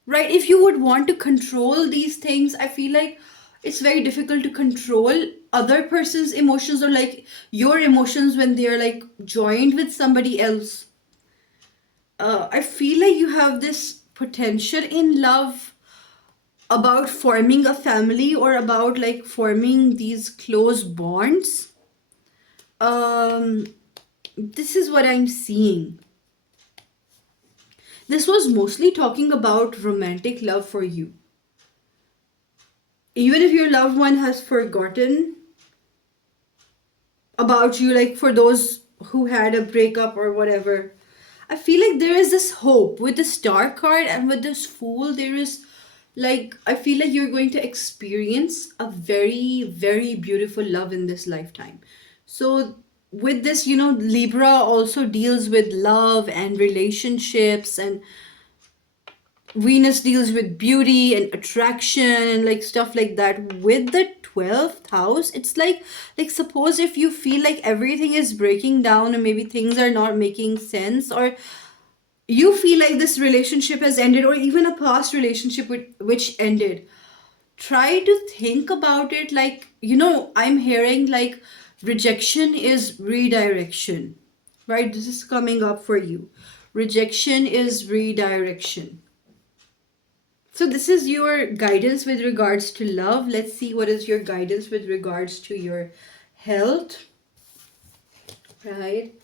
right? If you would want to control these things, I feel like it's very difficult to control other person's emotions, or like your emotions when they are like joined with somebody else. I feel like you have this potential in love about forming a family, or about like forming these close bonds. um this is what I'm seeing. This was mostly talking about romantic love for you. Even if your loved one has forgotten about you, like, for those who had a breakup or whatever, I feel like there is this hope with the star card, and with this fool, there is, like, I feel like you're going to experience a very, very beautiful love in this lifetime. So with this, Libra also deals with love and relationships, and Venus deals with beauty and attraction and like stuff like that. With the 12th house, it's like suppose if you feel like everything is breaking down and maybe things are not making sense, or you feel like this relationship has ended, or even a past relationship which ended, try to think about it like, I'm hearing like rejection is redirection, right? This is coming up for you. Rejection is redirection. So this is your guidance with regards to love. Let's see what is your guidance with regards to your health, right?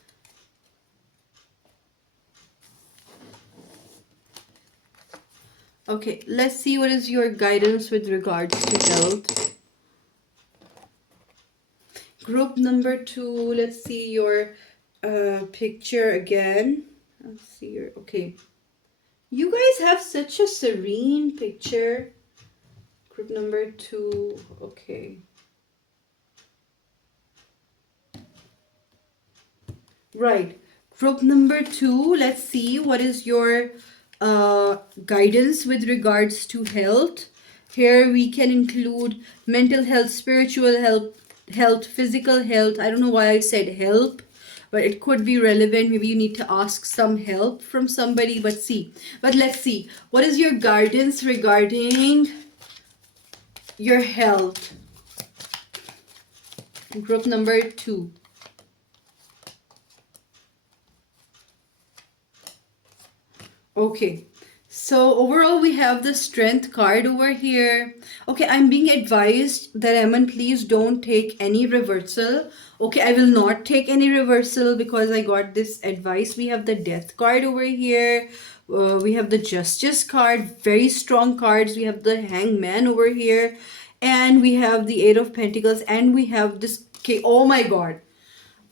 Okay, let's see what is your guidance with regards to health. Group number 2, let's see your picture again. Let's see your, okay. You guys have such a serene picture. Group number 2, okay. Right. Group number 2, let's see what is your guidance with regards to health. Here we can include mental health, spiritual health, physical health. I don't know why I said help, but it could be relevant. Maybe you need to ask some help from somebody, but let's see. What is your guidance regarding your health? Group number 2. Okay, so overall we have the strength card over here. Okay, I'm being advised that Aeman, please don't take any reversal. Okay, I will not take any reversal because I got this advice. We have the death card over here. We have the justice card, very strong cards. We have the hangman over here. And we have the eight of pentacles. And we have this, okay, oh my god.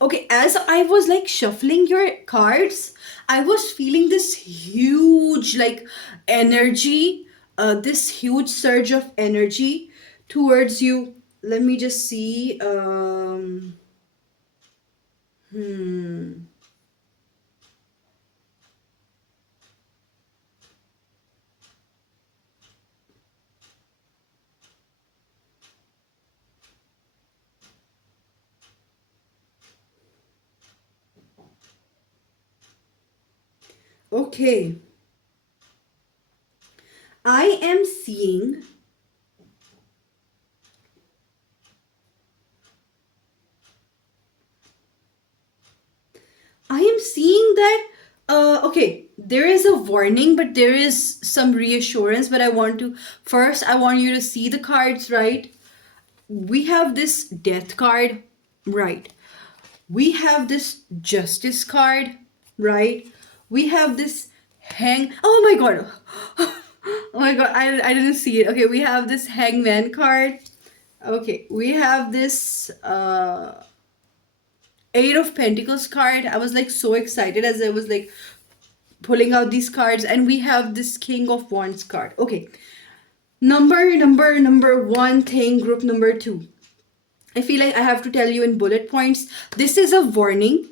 Okay, as I was like shuffling your cards, I was feeling this huge like energy, this huge surge of energy towards you. Let me just see. Okay. I am seeing that okay, there is a warning, but there is some reassurance. But I want you to see the cards, right? We have this death card, right? We have this justice card, right? We have this oh my god. Oh my god, I didn't see it. Okay, we have this hangman card. Okay, we have this eight of pentacles card. I was like so excited as I was like pulling out these cards, and we have this king of wands card. Okay, number one thing, group number 2. I feel like I have to tell you in bullet points. This is a warning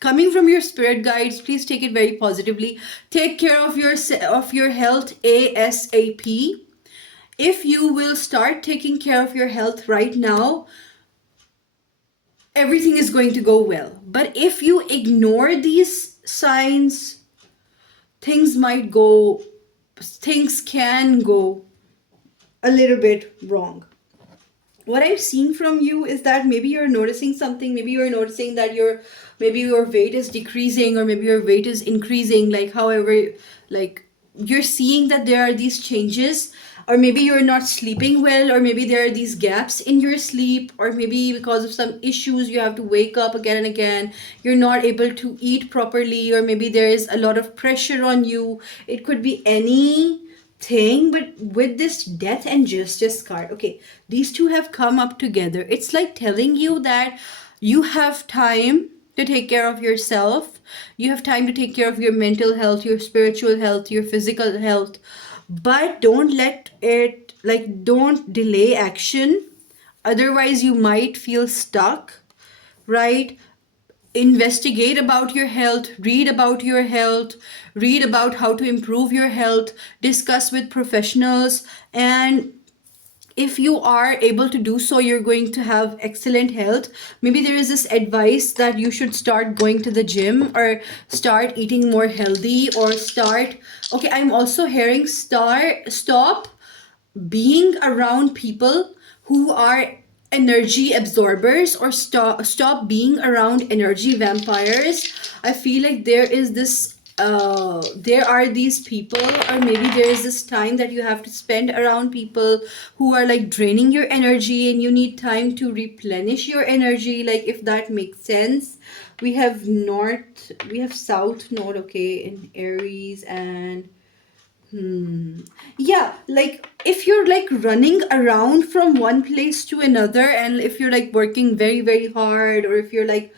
coming from your spirit guides. Please take it very positively. Take care of your health ASAP. If you will start taking care of your health right now, everything is going to go well. But if you ignore these signs, things can go a little bit wrong. What I'm seeing from you is that maybe you're noticing something. Maybe you're noticing that maybe your weight is decreasing, or maybe your weight is increasing. Like, however, like you're seeing that there are these changes, or maybe you're not sleeping well, or maybe there are these gaps in your sleep, or maybe because of some issues you have to wake up again and again. You're not able to eat properly, or maybe there is a lot of pressure on you. It could be any thing, but with this death and justice card, okay, these two have come up together. It's like telling you that you have time to take care of yourself. You have time to take care of your mental health, your spiritual health, your physical health, but don't delay action. Otherwise you might feel stuck, right? investigate about your health, read about your health, read about how to improve your health, discuss with professionals, and if you are able to do so, you're going to have excellent health. Maybe there is this advice that you should start going to the gym, or start eating more healthy, or start, okay, I'm also hearing stop being around people who are energy absorbers, or stop being around energy vampires. I feel like there are these people, or maybe there is this time that you have to spend around people who are like draining your energy, and you need time to replenish your energy, like, if that makes sense. We have south node, okay, in Aries, and yeah, like if you're like running around from one place to another, and if you're like working very, very hard, or if you're like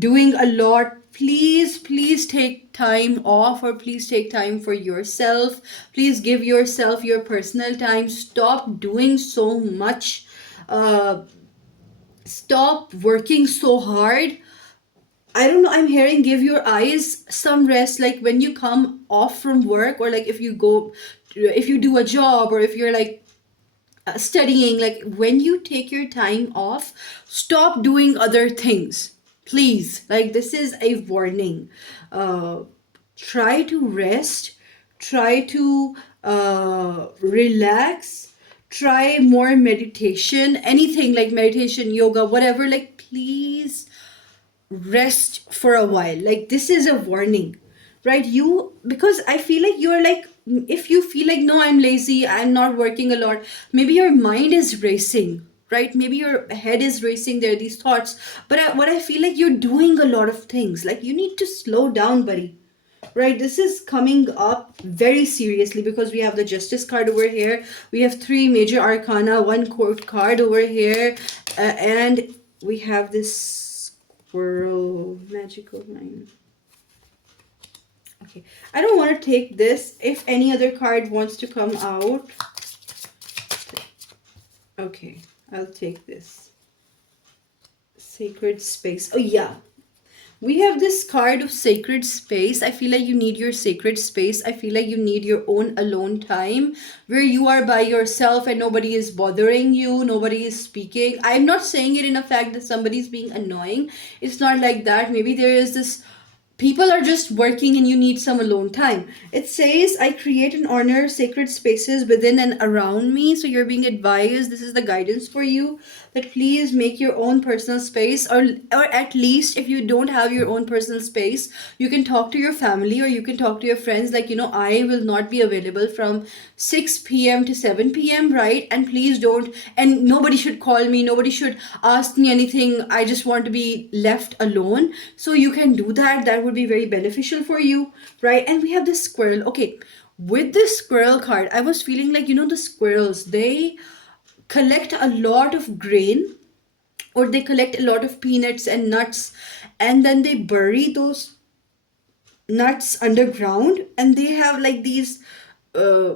doing a lot, please take time off, or please take time for yourself. Please give yourself your personal time. Stop doing so much. Uh, Stop working so hard. I don't know, I'm hearing give your eyes some rest, like when you come off from work, or like if you do a job, or if you're like studying, like when you take your time off, stop doing other things. Please, like, this is a warning. Uh, Try to rest, try to relax, try more meditation, anything like meditation, yoga, whatever, like, please rest for a while. Like, this is a warning, right? You, because I feel like you're like, if you feel like, no, I'm lazy, I'm not working a lot, maybe your mind is racing, right? Maybe your head is racing, there are these thoughts, but what I feel like, you're doing a lot of things, like you need to slow down, buddy. Right, this is coming up very seriously, because we have the Justice card over here, we have three major arcana, one court card over here, and we have this squirrel, magical line. Okay, I don't want to take this. If any other card wants to come out, okay, I'll take this. Sacred space. Oh yeah, we have this card of sacred space. I feel like you need your sacred space. I feel like you need your own alone time, where you are by yourself and nobody is bothering you, nobody is speaking. I'm not saying it in a fact that somebody's being annoying. It's not like that. Maybe there is this, people are just working and you need some alone time. It says, I create and honor sacred spaces within and around me. So you're being advised, this is the guidance for you, that please make your own personal space, or at least, if you don't have your own personal space, you can talk to your family, or you can talk to your friends, like, I will not be available from 6 p.m. to 7 p.m., right? And please don't, and nobody should call me, nobody should ask me anything. I just want to be left alone. So you can do that. That would be very beneficial for you, right? And we have this squirrel. Okay, with this squirrel card, I was feeling like, the squirrels, they collect a lot of grain, or they collect a lot of peanuts and nuts, and then they bury those nuts underground, and they have like these uh,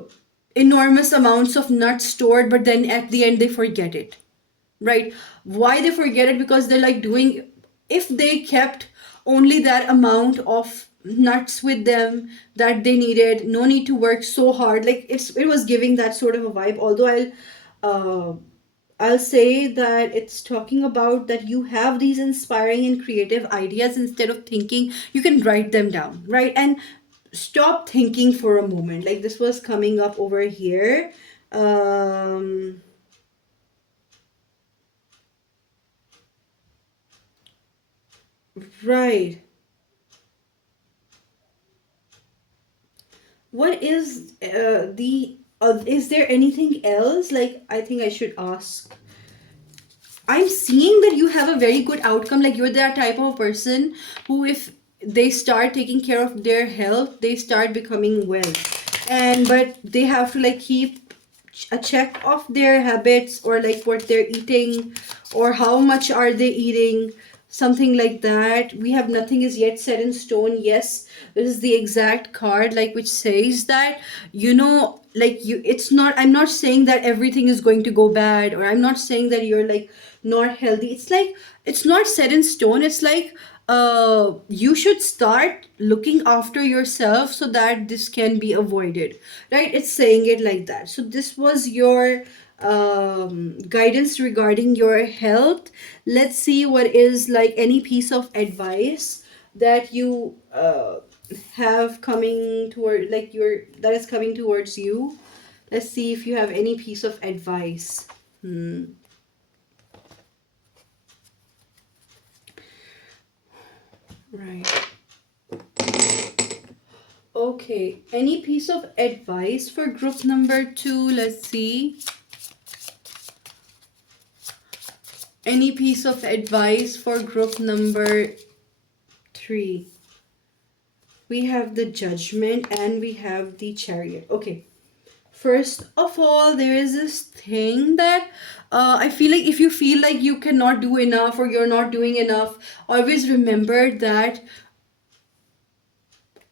enormous amounts of nuts stored, but then at the end they forget it, right? Why they forget it? Because they're like doing, if they kept only that amount of nuts with them that they needed, no need to work so hard. Like, it was giving that sort of a vibe. Although uh I'll say that it's talking about that you have these inspiring and creative ideas. Instead of thinking, you can write them down, right? And stop thinking for a moment. Like, this was coming up over here. Right. What is the is there anything else? Like, I think I should ask. I'm seeing that you have a very good outcome. Like, you're that type of person who, if they start taking care of their health, they start becoming well. And but they have to like keep a check of their habits, or like what they're eating, or how much are they eating, something like that. We have nothing is yet set in stone. Yes, this is the exact card, like, which says that, like, it's not, I'm not saying that everything is going to go bad, or I'm not saying that you're like not healthy. It's like, it's not set in stone. It's like, you should start looking after yourself so that this can be avoided, right? It's saying it like that. So this was your guidance regarding your health. Let's see what is like any piece of advice that you have coming toward, like your, that is coming towards you. Let's see if you have any piece of advice. Right. Okay, any piece of advice for group number 2? Let's see. Any piece of advice for group number 3? We have the Judgment and we have the Chariot. Okay, first of all, there is this thing that I feel like if you feel like you cannot do enough or you're not doing enough, always remember that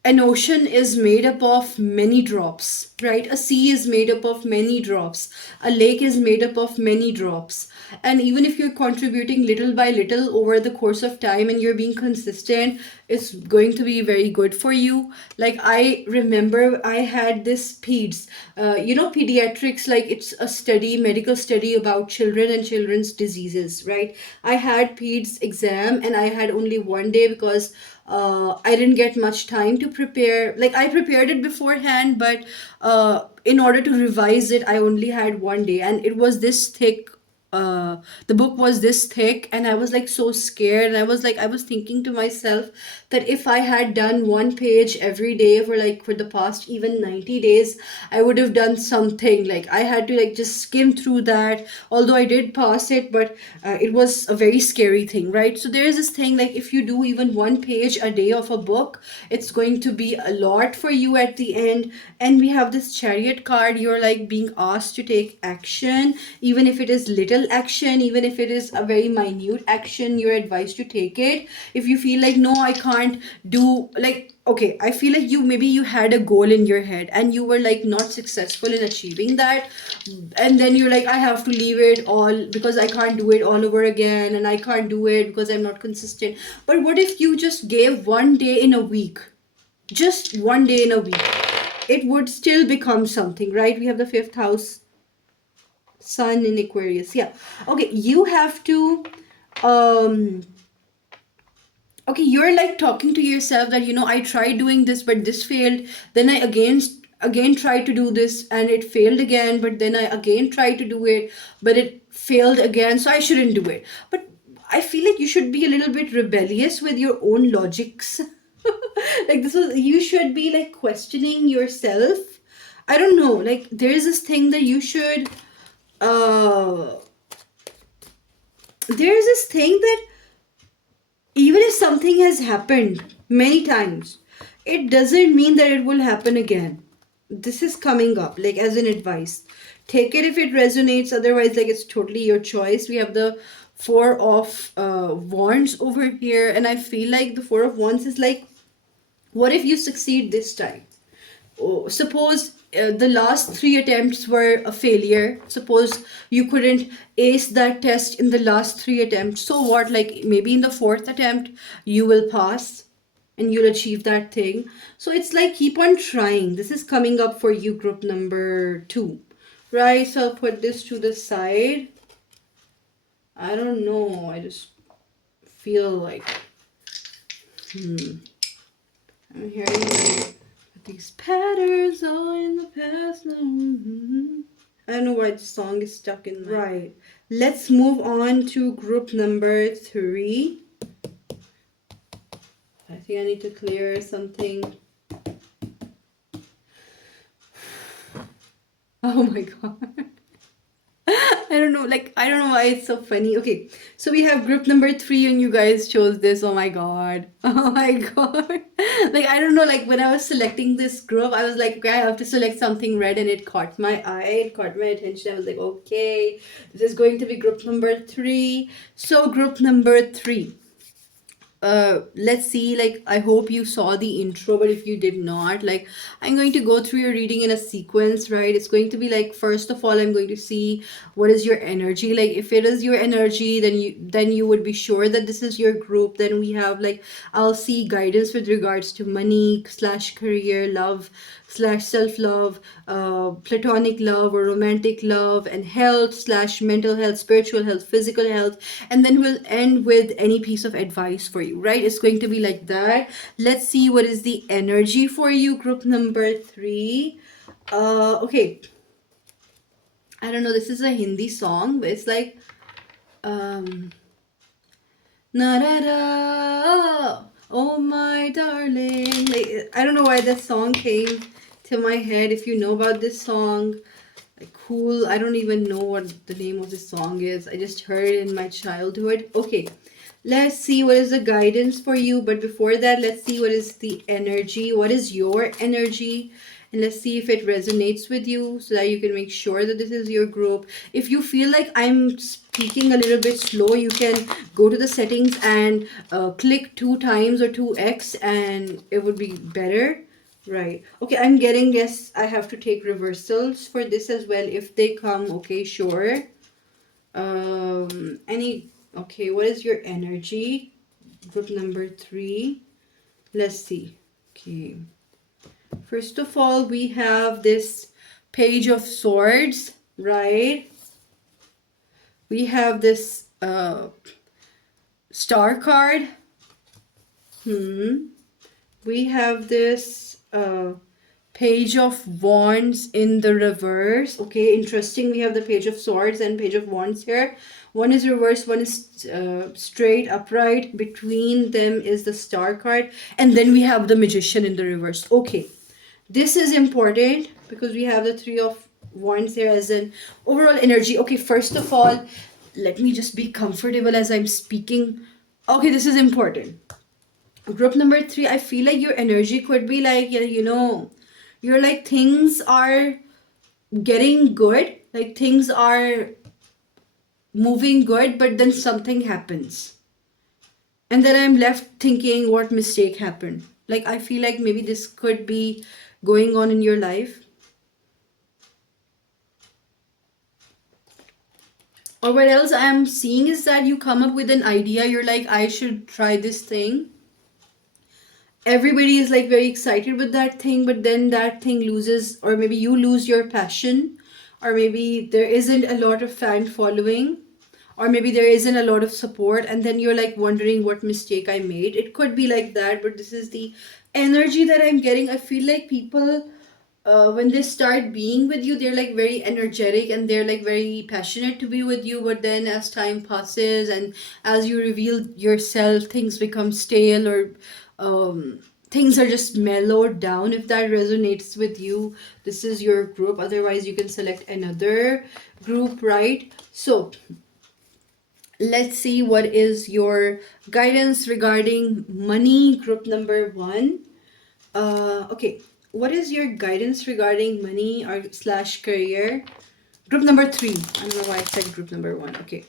an ocean is made up of many drops, right? A sea is made up of many drops. A lake is made up of many drops. And even if you're contributing little by little over the course of time and you're being consistent, it's going to be very good for you. Like I remember I had this PEDS, pediatrics, like it's a study, medical study about children and children's diseases, right? I had PEDS exam and I had only one day because I didn't get much time to prepare. Like I prepared it beforehand, but in order to revise it, I only had one day, and it was this thick. The book was this thick, and I was like so scared. And I was thinking to myself that if I had done one page every day for the past even 90 days, I would have done something. Like I had to like just skim through that. Although I did pass it, but it was a very scary thing, right? So there is this thing like if you do even one page a day of a book, it's going to be a lot for you at the end. And we have this Chariot card. You're like being asked to take action, even if it is little action, even if it is a very minute action, you're advised to take it. If you feel like no, I can't do, like, okay, I feel like you had a goal in your head and you were like not successful in achieving that, and then you're like, I have to leave it all because I can't do it all over again, and I can't do it because I'm not consistent. But what if you just gave one day in a week, just one day in a week? It would still become something, right? We have the fifth house, Sun in Aquarius. Yeah. Okay, you have to um okay, you're like talking to yourself that I tried doing this but this failed. Then I again tried to do this and it failed again, but then I again tried to do it but it failed again, so I shouldn't do it. But I feel like you should be a little bit rebellious with your own logics. Like this was, you should be like questioning yourself. I don't know, like there is this thing that you should uh there is this thing that even if something has happened many times, it doesn't mean that it will happen again. This is coming up like as an advice. Take it if it resonates, otherwise like it's totally your choice. We have the four of wands over here, and I feel like the four of wands is like, what if you succeed this time? Oh, suppose the last three attempts were a failure. Suppose you couldn't ace that test in the last three attempts. So what? Like maybe in the fourth attempt, you will pass and you'll achieve that thing. So it's like keep on trying. This is coming up for you, group number 2. Right? So I'll put this to the side. I don't know. I just feel like, I'm hearing like, these patterns are in the past. I don't know why the song is stuck in my... Right. Let's move on to group number 3. I think I need to clear something. Oh my god. I don't know, like, I don't know why it's so funny. Okay, so we have group number 3 and you guys chose this. Oh my god. Oh my god. Like, I don't know, like, when I was selecting this group, I was like, okay, I have to select something red, and it caught my eye, it caught my attention. I was like, okay, this is going to be group number 3. So, group number 3. let's see, like, I hope you saw the intro, but if you did not, like, I'm going to go through your reading in a sequence, right? It's going to be like, first of all, I'm going to see what is your energy. Like, if it is your energy, then you would be sure that this is your group. Then we have, like, I'll see guidance with regards to money slash career, love slash self-love, platonic love or romantic love, and health slash mental health, spiritual health, physical health, and then we'll end with any piece of advice for you, right? It's going to be like that. Let's see what is the energy for you, group number 3. Okay, I don't know, this is a Hindi song, but it's like, um na da da, oh my darling. Like, I don't know why this song came to my head. If you know about this song, like, cool. I don't even know what the name of the song is. I just heard it in my childhood. Okay, let's see what is the guidance for you. But before that, let's see what is the energy. What is your energy? And let's see if it resonates with you so that you can make sure that this is your group. If you feel like I'm speaking a little bit slow, you can go to the settings and click 2 times or 2x, and it would be better. Right. Okay, I'm getting, yes, I have to take reversals for this as well if they come. Okay, sure. Okay, what is your energy? Group number 3. Let's see. Okay. First of all, we have this Page of Swords, right? We have this Star card. We have this Page of Wands in the reverse. Okay, interesting. We have the Page of Swords and Page of Wands here. One is reversed, one is straight, upright. Between them is the Star card. And then we have the Magician in the reverse. Okay, this is important because we have the Three of Wands here as an overall energy. Okay, first of all, let me just be comfortable as I'm speaking. Okay, this is important. Group number 3, I feel like your energy could be like, you're like, things are getting good, like things are moving good, but then something happens. And then I'm left thinking, what mistake happened? Like, I feel like maybe this could be going on in your life. Or what else I'm seeing is that you come up with an idea, you're like, I should try this thing. Everybody is like very excited with that thing, but then that thing loses, or maybe you lose your passion, or maybe there isn't a lot of fan following, or maybe there isn't a lot of support, and then you're like wondering what mistake I made. It could be like that, but this is the energy that I'm getting. I feel like people, when they start being with you, they're like very energetic and they're like very passionate to be with you, but then as time passes and as you reveal yourself, things become stale, or things are just mellowed down. If that resonates with you, this is your group. Otherwise, you can select another group, right? So let's see what is your guidance regarding money, group number 1. Okay, what is your guidance regarding money or slash career? Group number 3. I don't know why I said group number 1. Okay.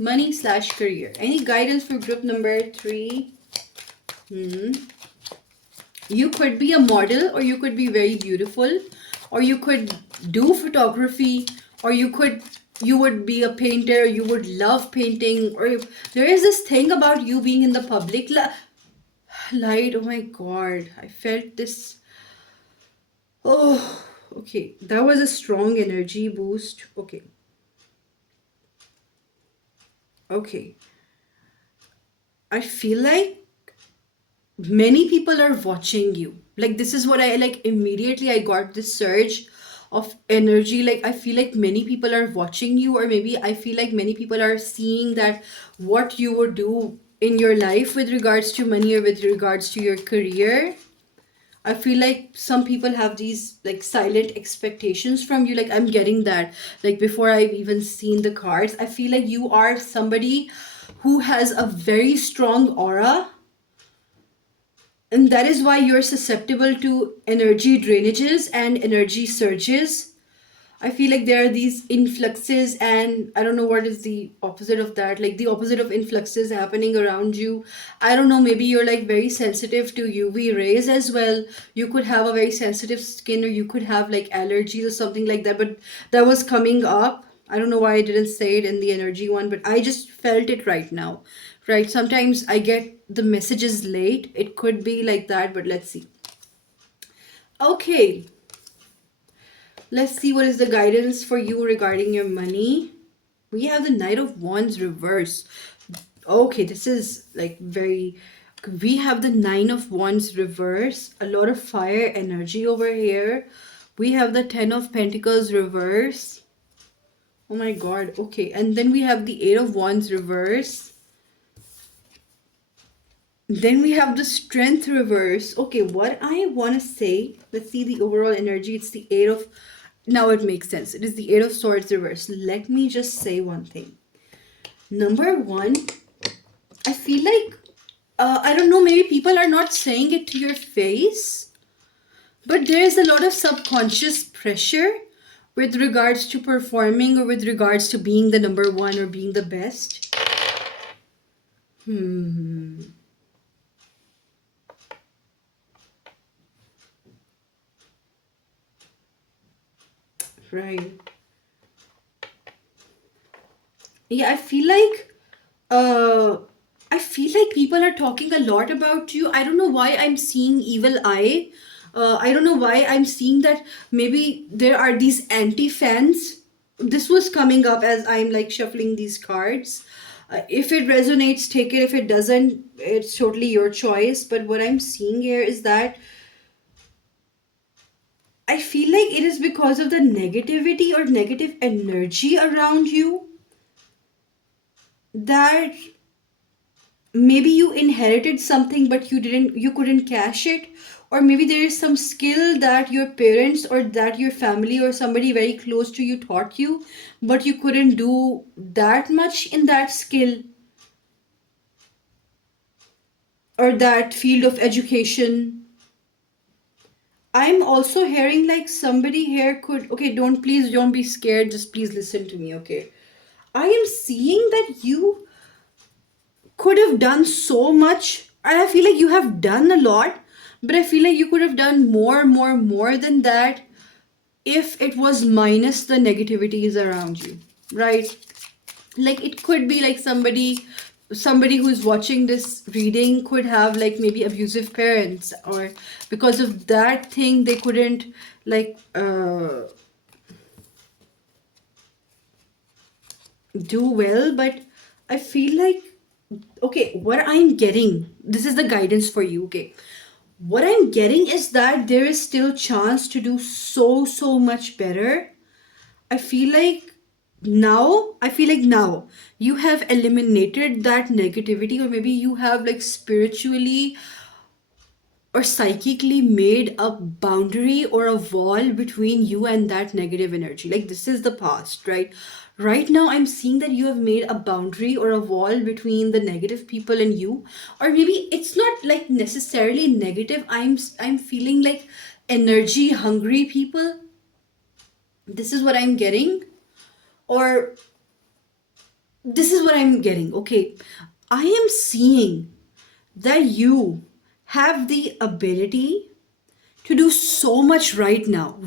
Money slash career. Any guidance for group number 3? You could be a model, or you could be very beautiful, or you could do photography, or you would be a painter, you would love painting, or there is this thing about you being in the public light. Oh my god, I felt this. Oh, okay, that was a strong energy boost. Okay, I feel like many people are watching you. Like, this is what I like. Immediately I got this surge of energy. Like, I feel like many people are watching you, or maybe I feel like many people are seeing that what you would do in your life with regards to money or with regards to your career. I feel like some people have these like silent expectations from you. Like, I'm getting that. Like, before I've even seen the cards, I feel like you are somebody who has a very strong aura, and that is why you're susceptible to energy drainages and energy surges. I feel like there are these influxes, and I don't know what is the opposite of that. Like the opposite of influxes happening around you. I don't know, maybe you're like very sensitive to UV rays as well. You could have a very sensitive skin, or you could have like allergies or something like that. But that was coming up. I don't know why I didn't say it in the energy one, but I just felt it right now. Right? Sometimes I get the messages late. It could be like that, but let's see. Okay, let's see what is the guidance for you regarding your money. We have the Knight of Wands reverse. Okay, this is like very. We have the Nine of Wands reverse. A lot of fire energy over here. We have the Ten of Pentacles reverse. Oh my god. Okay, and then we have the Eight of Wands reverse. Then we have the Strength reverse. Okay, what I want to say, let's see the overall energy. It's the Eight of. Now it makes sense. It is the Eight of Swords reverse. Let me just say one thing. Number one, I feel like, I don't know, maybe people are not saying it to your face, but there is a lot of subconscious pressure with regards to performing, or with regards to being the number one or being the best. Right. Yeah, uh I feel like people are talking a lot about you. I don't know why I'm seeing evil eye. I don't know why I'm seeing that maybe there are these anti-fans. This was coming up as I'm like shuffling these cards. If it resonates, take it. If it doesn't, it's totally your choice. But what I'm seeing here is that I feel like it is because of the negativity or negative energy around you that maybe you inherited something but you couldn't cash it, or maybe there is some skill that your parents or that your family or somebody very close to you taught you, but you couldn't do that much in that skill or that field of education. I'm also hearing like somebody here could, okay, don't, please don't be scared, just please listen to me, okay? I am seeing that you could have done so much, and I feel like you have done a lot, but I feel like you could have done more than that if it was minus the negativities around you, right? Like it could be like somebody who's watching this reading could have like maybe abusive parents, or because of that thing they couldn't like do well. But I feel like, okay, what I'm getting, this is the guidance for you, okay? What I'm getting is that there is still chance to do so much better. I feel like now you have eliminated that negativity, or maybe you have like spiritually or psychically made a boundary or a wall between you and that negative energy. Like this is the past, right? Right now I'm seeing that you have made a boundary or a wall between the negative people and you, or maybe it's not like necessarily negative. I'm feeling like energy hungry people. This is what I'm getting, or this is what I'm getting. Okay, I am seeing that you have the ability to do so much right now,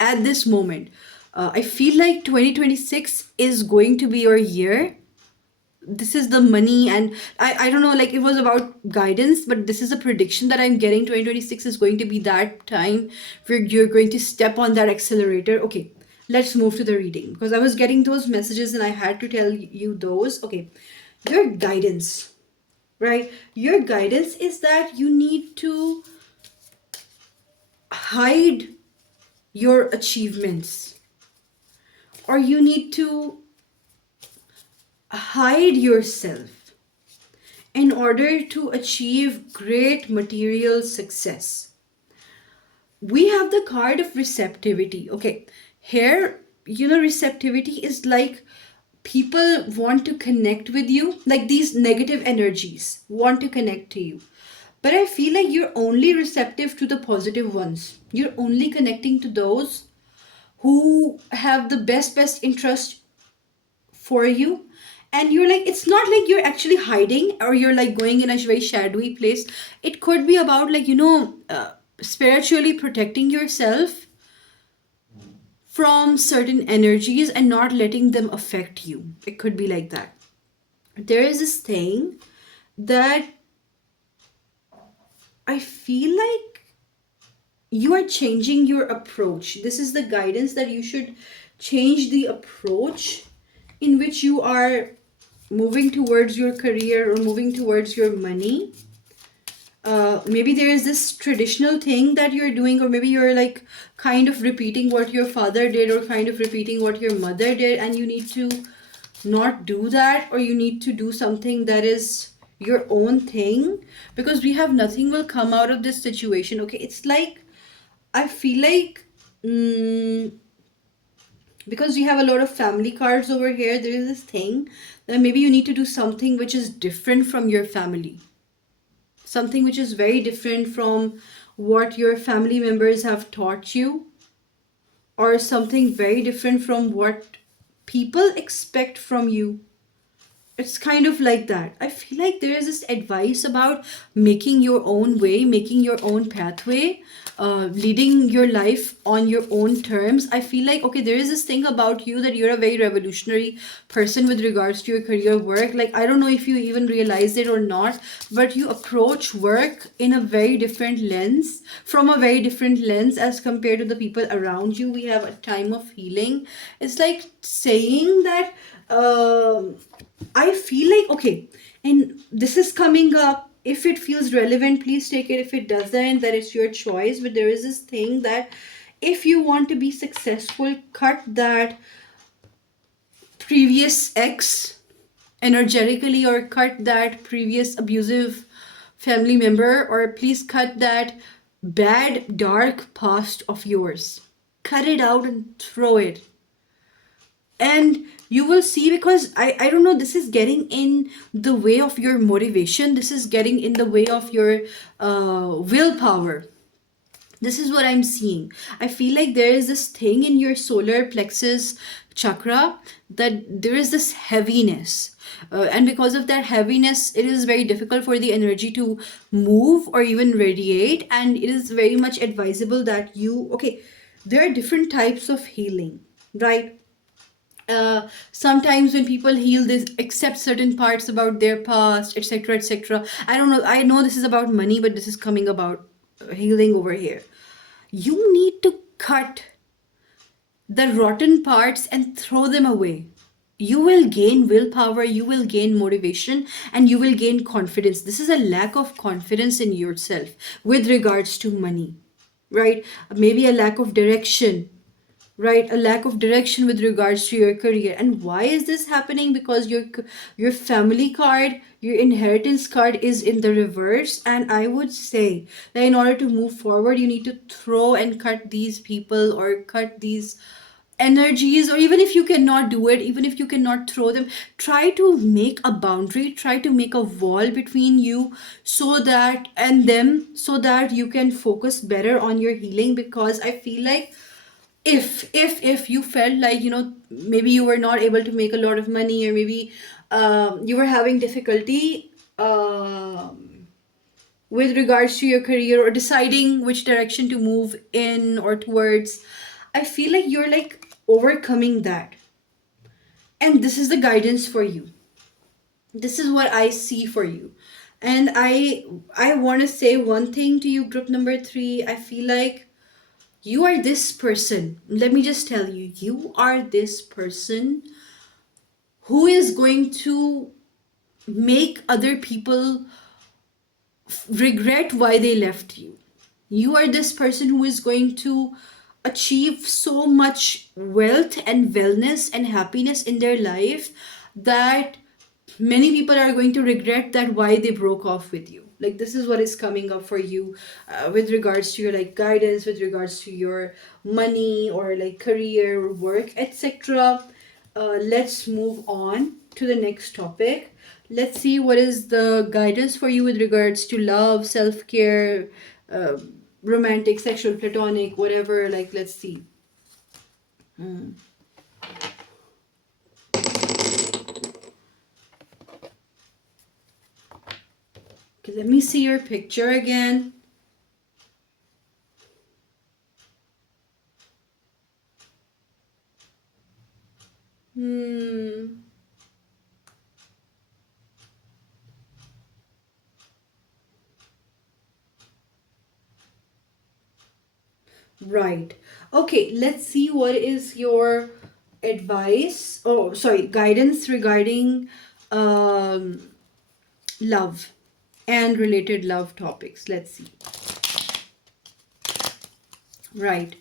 at this moment. I feel like 2026 is going to be your year. This is the money, and I don't know, like it was about guidance, but this is a prediction that I'm getting. 2026 is going to be that time where you're going to step on that accelerator. Okay, let's move to the reading, because I was getting those messages and I had to tell you those. Okay, your guidance, right? Your guidance is that you need to hide your achievements, or you need to hide yourself in order to achieve great material success. We have the card of receptivity. Okay, here, receptivity is like people want to connect with you, like these negative energies want to connect to you. But I feel like you're only receptive to the positive ones. You're only connecting to those who have the best interest for you. And you're like, it's not like you're actually hiding or you're like going in a very shadowy place. It could be about like, spiritually protecting yourself from certain energies and not letting them affect you. It could be like that. There is this thing that I feel like you are changing your approach. This is the guidance that you should change the approach in which you are moving towards your career or moving towards your money. Maybe there is this traditional thing that you're doing, or maybe you're like kind of repeating what your father did or kind of repeating what your mother did, and you need to not do that, or you need to do something that is your own thing, because we have nothing will come out of this situation. Okay, it's like I feel like because we have a lot of family cards over here, there is this thing that maybe you need to do something which is different from your family, something which is very different from what your family members have taught you, or something very different from what people expect from you. It's kind of like that. I feel like there is this advice about making your own way, making your own pathway, leading your life on your own terms. I feel like, okay, there is this thing about you that you're a very revolutionary person with regards to your career work. Like, I don't know if you even realize it or not, but you approach work in a very different lens, from a very different lens as compared to the people around you. We have a time of healing. It's like saying that. I feel like, okay, and this is coming up. If it feels relevant, please take it. If it doesn't, that it's your choice. But there is this thing that if you want to be successful, cut that previous ex energetically, or cut that previous abusive family member, or please cut that bad, dark past of yours. Cut it out and throw it. And you will see, because I don't know, this is getting in the way of your motivation, this is getting in the way of your willpower. This is what I'm seeing. I feel like there is this thing in your solar plexus chakra, that there is this heaviness. And because of that heaviness, it is very difficult for the energy to move or even radiate. And it is very much advisable that okay, there are different types of healing, right? Sometimes when people heal, they accept certain parts about their past, etc., etc. I don't know, I know this is about money, but this is coming about healing over here. You need to cut the rotten parts and throw them away. You will gain willpower, you will gain motivation, and you will gain confidence. This is a lack of confidence in yourself with regards to money, right? Maybe a lack of direction, right? A lack of direction with regards to your career. And why is this happening? Because your family card, your inheritance card is in the reverse. And I would say that in order to move forward, you need to throw and cut these people, or cut these energies. Or even if you cannot do it, even if you cannot throw them, try to make a boundary, try to make a wall between you, so that and them, so that you can focus better on your healing. Because I feel like if you felt like, maybe you were not able to make a lot of money, or maybe you were having difficulty with regards to your career, or deciding which direction to move in or towards, I feel like you're like overcoming that. And this is the guidance for you. This is what I see for you. And I want to say one thing to you, group number 3. I feel like you are this person. Let me just tell you, you are this person who is going to make other people regret why they left you. You are this person who is going to achieve so much wealth and wellness and happiness in their life, that many people are going to regret that why they broke off with you. Like, this is what is coming up for you, with regards to your like guidance, with regards to your money, or like career, work, etc. Let's move on to the next topic. Let's see what is the guidance for you with regards to love, self-care, uh, romantic, sexual, platonic, whatever. Like, let's see. Okay, let me see your picture again. Hmm. Right. Okay, let's see what is your advice, oh, sorry, guidance regarding um, love and related love topics. Let's see. Right.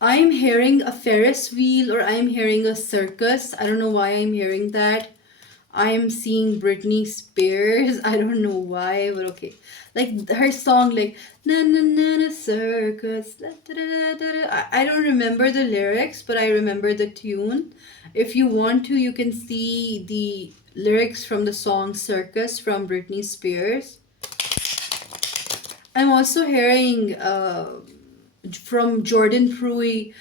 I'm hearing a Ferris wheel or I'm hearing a circus. I don't know why I'm hearing that. I'm seeing Britney Spears. I don't know why, but okay. Like her song, like na na na na circus. Da, da, da, da, da. I don't remember the lyrics, but I remember the tune. If you want to, you can see the lyrics from the song Circus from Britney Spears. I'm also hearing from Jordan Pruitt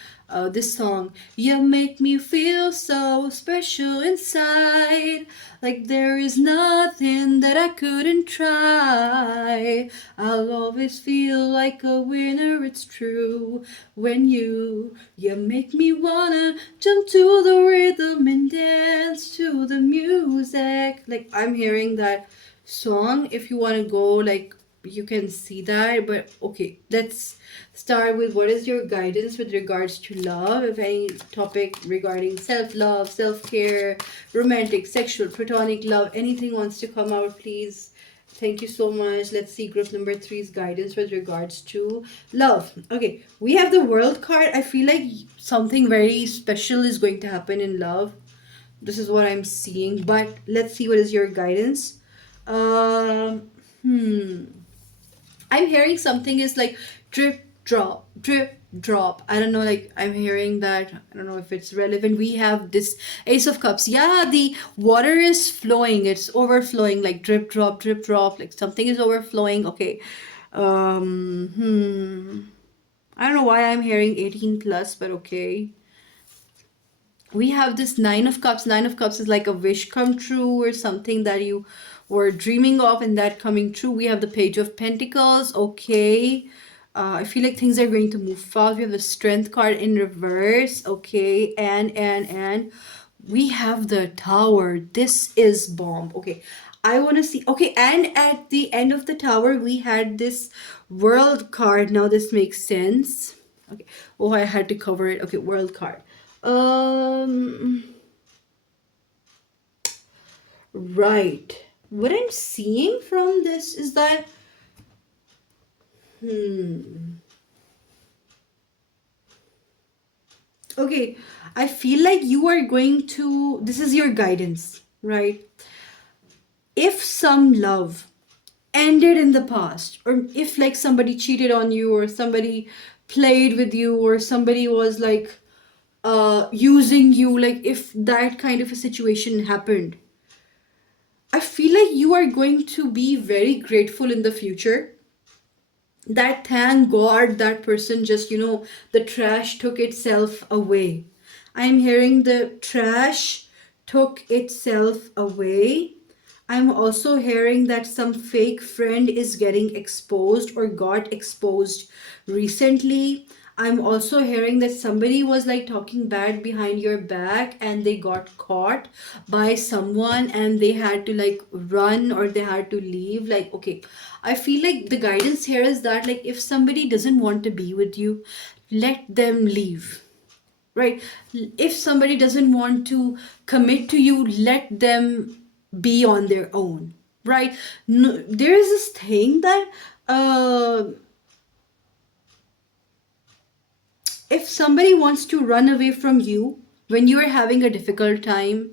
this song. You make me feel so special inside, like there is nothing that I couldn't try. I'll always feel like a winner, it's true. When you make me wanna jump to the rhythm and dance to the music. Like I'm hearing that song. If you want to go like you can see that, but okay, let's start with what is your guidance with regards to love. If any topic regarding self-love, self-care, romantic, sexual, platonic love, anything wants to come out, please. Thank you so much. Let's see group number three's guidance with regards to love. Okay, we have the world card. I feel like something very special is going to happen in love. This is what I'm seeing, but let's see what is your guidance. um hmm I'm hearing something is like drip drop, drip drop. I don't know, like I'm hearing that. I don't know if it's relevant. We have this Ace of Cups. Yeah, the water is flowing. It's overflowing, like drip drop, drip drop. Like something is overflowing. Okay. I don't know why I'm hearing 18 plus, but okay. We have this Nine of Cups. Nine of Cups is like a wish come true or something that you were dreaming of and that coming true. We have the Page of Pentacles. Okay. I feel like things are going to move fast. We have the Strength card in reverse. Okay. And we have the Tower. This is bomb. Okay. I want to see. Okay. And at the end of the Tower, we had this World card. Now this makes sense. Okay. Oh, I had to cover it. Okay. World card. Um, right. What I'm seeing from this is that, okay, I feel like you are going to, this is your guidance, right? If some love ended in the past, or if like somebody cheated on you, or somebody played with you, or somebody was like using you, like if that kind of a situation happened, I feel like you are going to be very grateful in the future that thank God that person just, the trash took itself away. I'm hearing the trash took itself away. I'm also hearing that some fake friend is getting exposed or got exposed recently. I'm also hearing that somebody was like talking bad behind your back and they got caught by someone and they had to like run or they had to leave. Like, okay, I feel like the guidance here is that like if somebody doesn't want to be with you, let them leave, right? If somebody doesn't want to commit to you, let them be on their own, right? No, there is this thing that uh if somebody wants to run away from you when you are having a difficult time,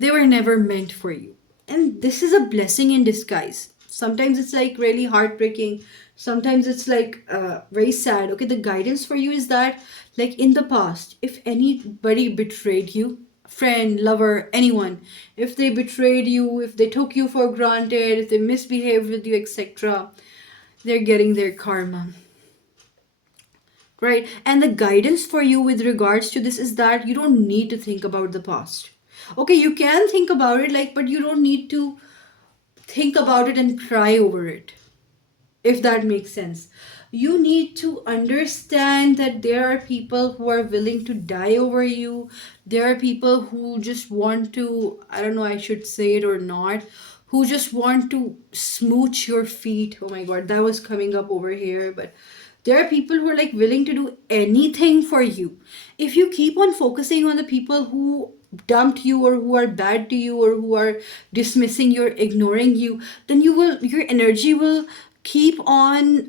they were never meant for you. And this is a blessing in disguise. Sometimes it's like really heartbreaking. Sometimes it's like very sad. Okay, the guidance for you is that, like in the past, if anybody betrayed you, friend, lover, anyone, if they betrayed you, if they took you for granted, if they misbehaved with you, etc., they're getting their karma. right? And the guidance for you with regards to this is that you don't need to think about the past. Okay, you can think about it, like, but you don't need to think about it and cry over it, if that makes sense. You need to understand that there are people who are willing to die over you. There are people who just want to, I don't know, I should say it or not, who just want to smooch your feet. Oh my god, that was coming up over here. But there are people who are like willing to do anything for you. If you keep on focusing on the people who dumped you or who are bad to you or who are dismissing you or ignoring you, then your energy will keep on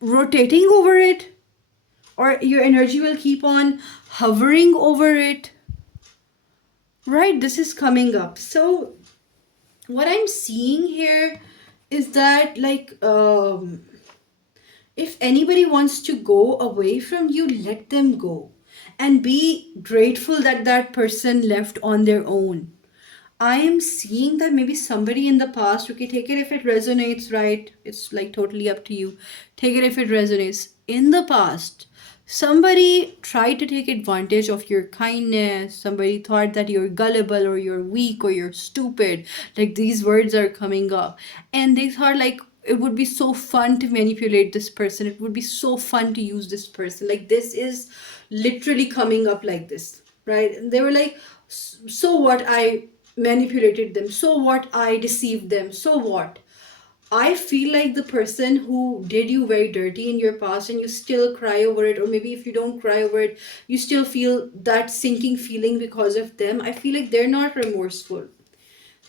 rotating over it, or your energy will keep on hovering over it, right? This is coming up. So what I'm seeing here is that, like, if anybody wants to go away from you, let them go and be grateful that that person left on their own. I am seeing that maybe somebody in the past, okay, take it if it resonates, right? It's like totally up to you. Take it if it resonates. In the past, somebody tried to take advantage of your kindness. Somebody thought that you're gullible or you're weak or you're stupid. Like these words are coming up. And they thought, like, it would be so fun to manipulate this person. It would be so fun to use this person. Like, this is literally coming up like this, right? And they were like, so what? I manipulated them. So what? I deceived them. So what? I feel like the person who did you very dirty in your past and you still cry over it, or maybe if you don't cry over it, you still feel that sinking feeling because of them. I feel like they're not remorseful.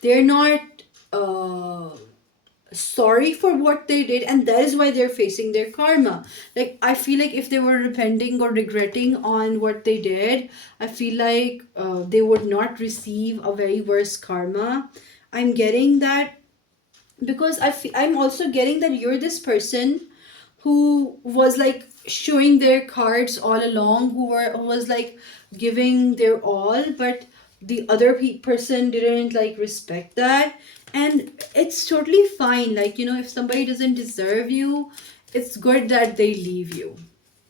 They're not uh sorry for what they did, and that is why they're facing their karma. Like, I feel like if they were repenting or regretting on what they did, I feel like they would not receive a very worse karma. I'm getting that because I'm also getting that you're this person who was like showing their cards all along, who was like giving their all, but the other person didn't like respect that. And it's totally fine, like, if somebody doesn't deserve you, it's good that they leave you,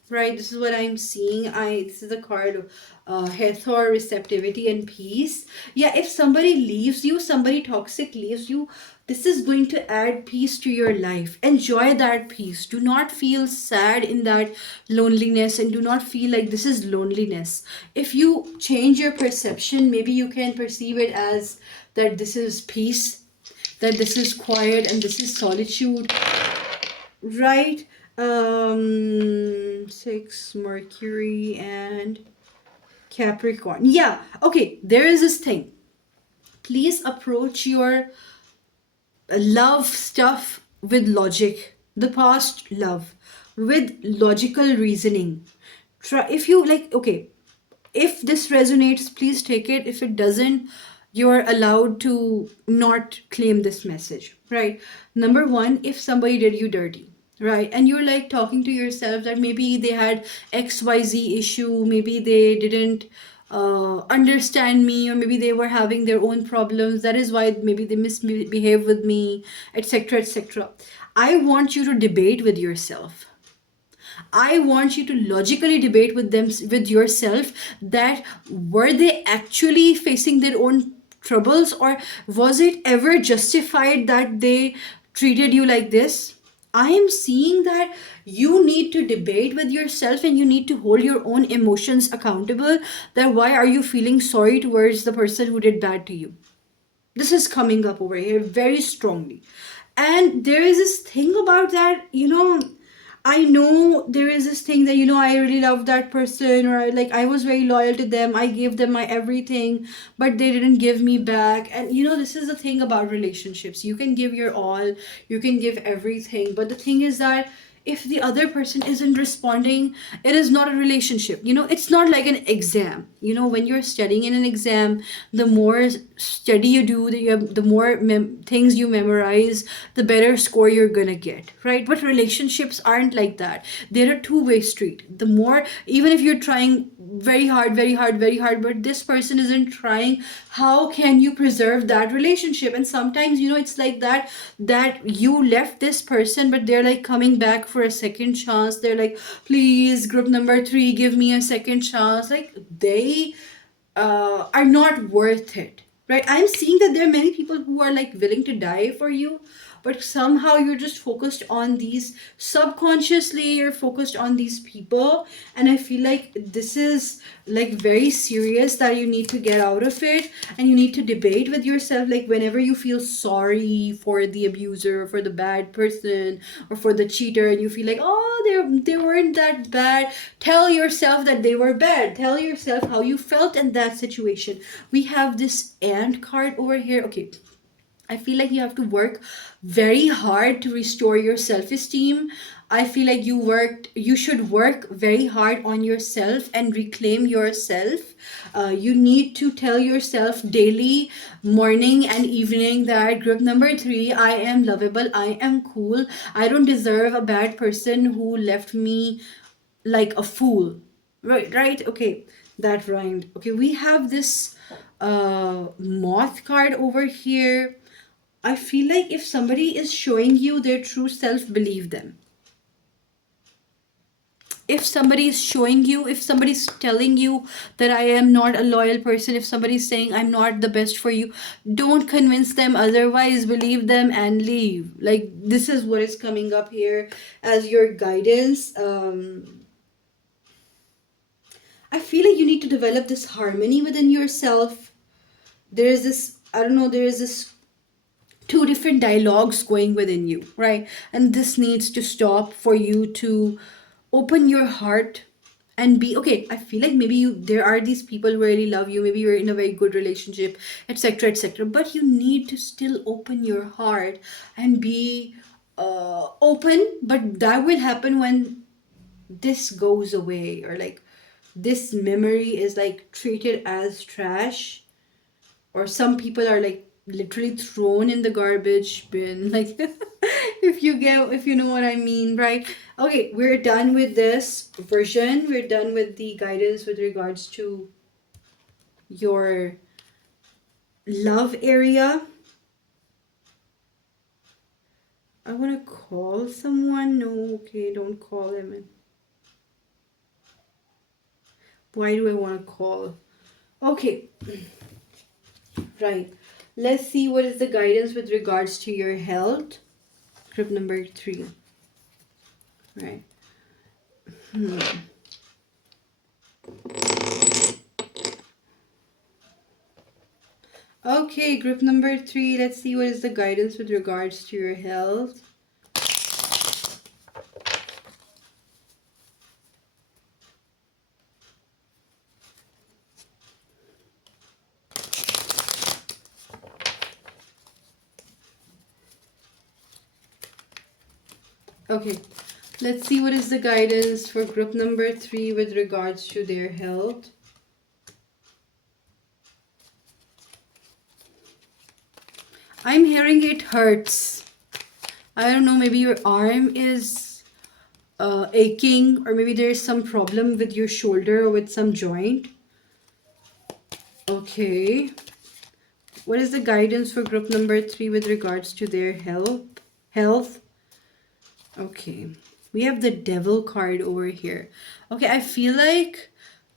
right? This is what I'm seeing. This is a card of Hathor, receptivity and peace. Yeah, if somebody leaves you, somebody toxic leaves you, this is going to add peace to your life. Enjoy that peace. Do not feel sad in that loneliness, and do not feel like this is loneliness. If you change your perception, maybe you can perceive it as that this is peace, that this is quiet, and this is solitude, right? 6 Mercury and Capricorn. Yeah, okay, there is this thing. Please approach your love stuff with logic, the past love, with logical reasoning. Try, if you like, okay, if this resonates, please take it. If it doesn't, you're allowed to not claim this message, right? Number one, if somebody did you dirty, right, and you're like talking to yourself that maybe they had XYZ issue, maybe they didn't understand me, or maybe they were having their own problems, that is why maybe they misbehave with me, etc., etc. I want you to debate with yourself. I want you to logically debate with them, with yourself, that were they actually facing their own troubles, or was it ever justified that they treated you like this? I am seeing that you need to debate with yourself and you need to hold your own emotions accountable. That why are you feeling sorry towards the person who did bad to you? This is coming up over here very strongly. And there is this thing about that, I know there is this thing that, I really love that person, or I was very loyal to them, I gave them my everything, but they didn't give me back. And this is the thing about relationships. You can give your all, you can give everything, but the thing is that if the other person isn't responding, it is not a relationship. It's not like an exam. When you're studying in an exam, the more study you do, the more things you memorize, the better score you're gonna get, right? But relationships aren't like that. They're a two-way street. The more, even if you're trying very hard, very hard, very hard, but this person isn't trying. How can you preserve that relationship? And sometimes, it's like that you left this person, but they're like coming back for a second chance. They're like, please, group number 3, give me a second chance. Like, they are not worth it, right? I'm seeing that there are many people who are like willing to die for you, but somehow you're just focused on these, subconsciously you're focused on these people. And I feel like this is like very serious, that you need to get out of it, and you need to debate with yourself, like whenever you feel sorry for the abuser, or for the bad person, or for the cheater, and you feel like, oh, they weren't that bad, tell yourself that they were bad. Tell yourself how you felt in that situation. We have this ant card over here. Okay, I feel like you have to work very hard to restore your self-esteem. I feel like you should work very hard on yourself and reclaim yourself. You need to tell yourself daily, morning and evening, that group number 3, I am lovable, I am cool, I don't deserve a bad person who left me like a fool. Right, okay, that rhymed. Okay, we have this moth card over here. I feel like if somebody is showing you their true self, believe them. If somebody is showing you, if somebody's telling you that I am not a loyal person, if somebody's saying I'm not the best for you, don't convince them otherwise. Believe them and leave. Like, this is what is coming up here as your guidance. I feel like you need to develop this harmony within yourself. There is this, I don't know, there is this two different dialogues going within you, right? And this needs to stop for you to open your heart and be okay. I feel like maybe there are these people who really love you, maybe you're in a very good relationship, etc., etc., but you need to still open your heart and be open. But that will happen when this goes away, or like this memory is like treated as trash, or some people are like literally thrown in the garbage bin, like if you know what I mean, right? Okay, we're done with this version. We're done with the guidance with regards to your love area. I want to call someone. No, okay, don't call him. Why do I want to call? Okay, right, let's see what is the guidance with regards to your health. Group number 3, right? Okay, group number 3, let's see what is the guidance with regards to your health. Okay, let's see what is the guidance for group number 3 with regards to their health. I'm hearing it hurts. I don't know, maybe your arm is aching, or maybe there's some problem with your shoulder or with some joint. Okay. What is the guidance for group number 3 with regards to their health? Okay. We have the devil card over here. Okay, I feel like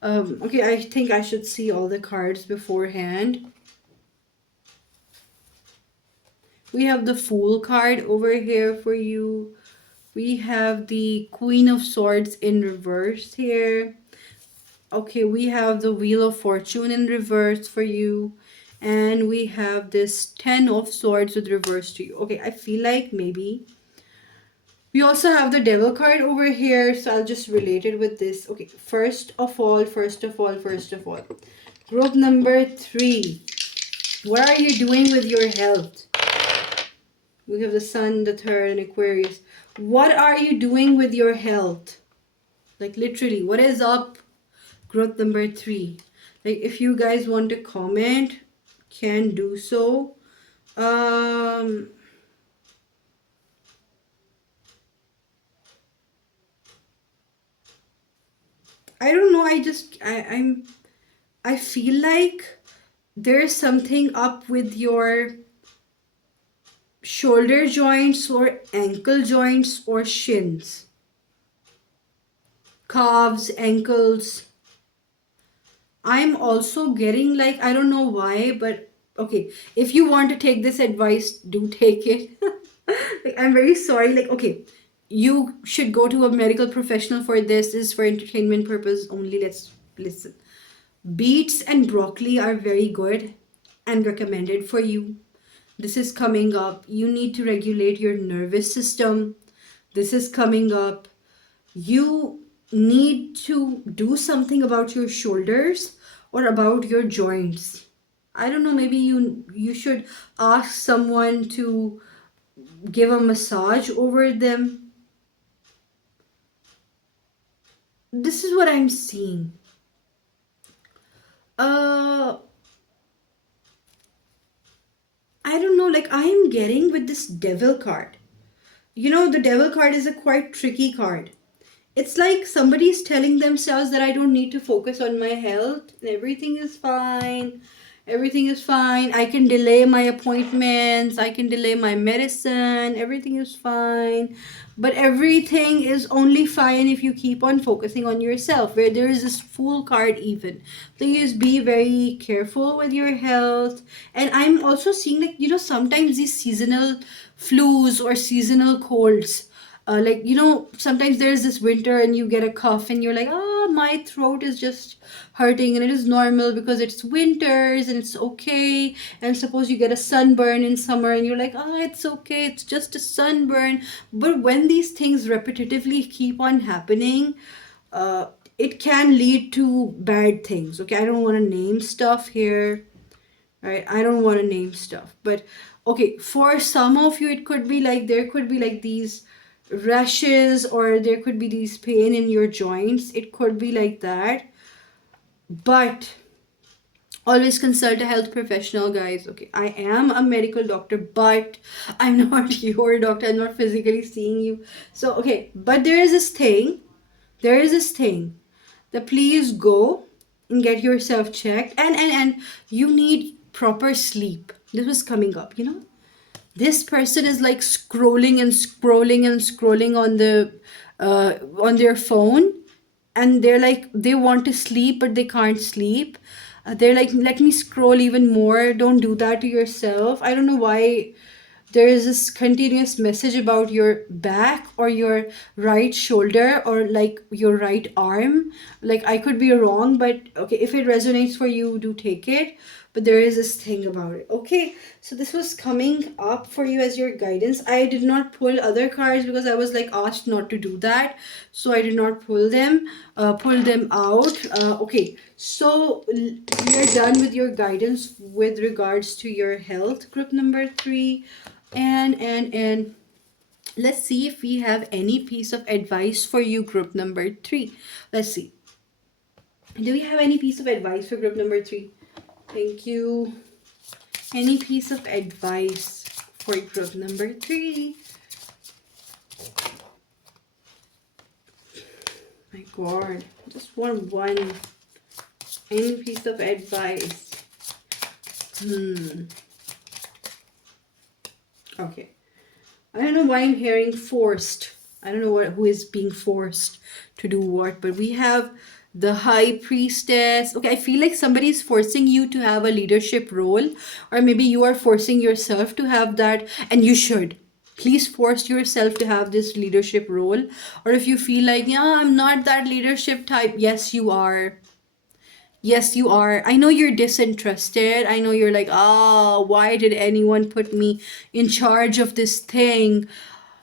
okay, I think I should see all the cards beforehand. We have the Fool card over here for you. We have the Queen of Swords in reverse here. Okay, we have the Wheel of Fortune in reverse for you. And we have this 10 of Swords with reverse to you. Okay, I feel like maybe. We also have the Devil card over here, so I'll just relate it with this. Okay, first of all. Group number 3. What are you doing with your health? We have the Sun, the Third, and Aquarius. What are you doing with your health? Like, literally, what is up? Growth number 3. Like, if you guys want to comment, can do so. I don't know, I feel like there's something up with your shoulder joints or ankle joints or shins, calves, ankles. I'm also getting like, I don't know why, but okay, if you want to take this advice, do take it. Like, I'm very sorry. Like, okay, you should go to a medical professional for this. This is for entertainment purpose only. Let's listen. Beets and broccoli are very good and recommended for you. This is coming up. You need to regulate your nervous system. This is coming up. You need to do something about your shoulders or about your joints. I don't know, maybe you should ask someone to give a massage over them. This is what I'm seeing. Uh I don't know, like I am getting with this devil card. You know, the devil card is a quite tricky card. It's like somebody's telling themselves that I don't need to focus on my health and everything is fine. Everything is fine. I can delay my appointments. I can delay my medicine. Everything is fine. But everything is only fine if you keep on focusing on yourself. Where there is this fool card, even. Please be very careful with your health. And I'm also seeing, like, you know, sometimes these seasonal flus or seasonal colds, like, you know, sometimes there's this winter and you get a cough and you're like, oh, my throat is just hurting, and it is normal because it's winters and it's okay. And suppose you get a sunburn in summer and you're like, oh, it's okay, it's just a sunburn. But when these things repetitively keep on happening, uh, it can lead to bad things. Okay, I don't want to name stuff here, right? I don't want to name stuff, but okay, for some of you it could be like, there could be like these rashes, or there could be these pain in your joints. It could be like that. But always consult a health professional, guys. Okay, I am a medical doctor, but I'm not your doctor. I'm not physically seeing you. So okay, but there is this thing that please go and get yourself checked, and you need proper sleep. This was coming up, you know. This person is like scrolling and scrolling and scrolling on their phone, and they're like, they want to sleep but they can't sleep. They're like, let me scroll even more. Don't do that to yourself. I don't know why there is this continuous message about your back or your right shoulder or like your right arm. Like, I could be wrong, but okay, if it resonates for you, do take it. But there is this thing about it. Okay, so this was coming up for you as your guidance. I did not pull other cards because I was like asked not to do that, so I did not pull them out. Okay, so we are done with your guidance with regards to your health, group number 3. And let's see if we have any piece of advice for you, group number 3. Let's see, do we have any piece of advice for group number 3? Thank you. Any piece of advice for group number 3? My god, just want one. Any piece of advice? Okay, I don't know why I'm hearing forced. I don't know who is being forced to do what, but we have the high priestess. Okay, I feel like somebody is forcing you to have a leadership role, or maybe you are forcing yourself to have that, and you should. Please force yourself to have this leadership role. Or if you feel like, yeah, I'm not that leadership type, yes, you are. Yes, you are. I know you're disinterested. I know you're like, oh, why did anyone put me in charge of this thing?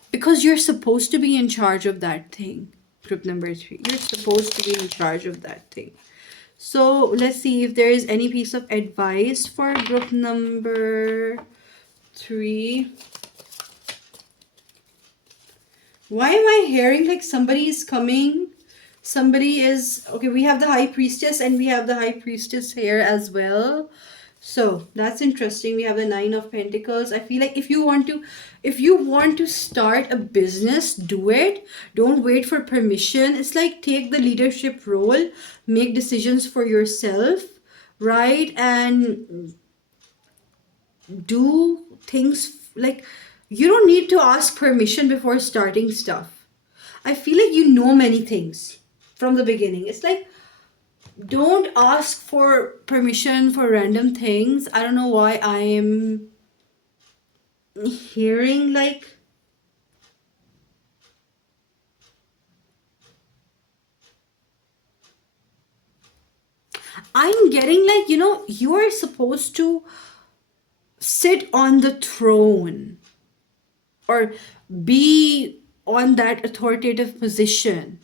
Because you're supposed to be in charge of that thing. Group number 3. You're supposed to be in charge of that thing. So let's see if there is any piece of advice for group number 3. Why am I hearing like somebody is coming? Somebody is... Okay, we have the high priestess and we have the high priestess here as well. So that's interesting. We have the Nine of Pentacles. I feel like if you want to start a business, do it. Don't wait for permission. It's like take the leadership role, make decisions for yourself, right? And do things like you don't need to ask permission before starting stuff. I feel like you know many things from the beginning. It's like don't ask for permission for random things. I don't know why I am hearing like I'm getting like, you are supposed to sit on the throne or be on that authoritative position.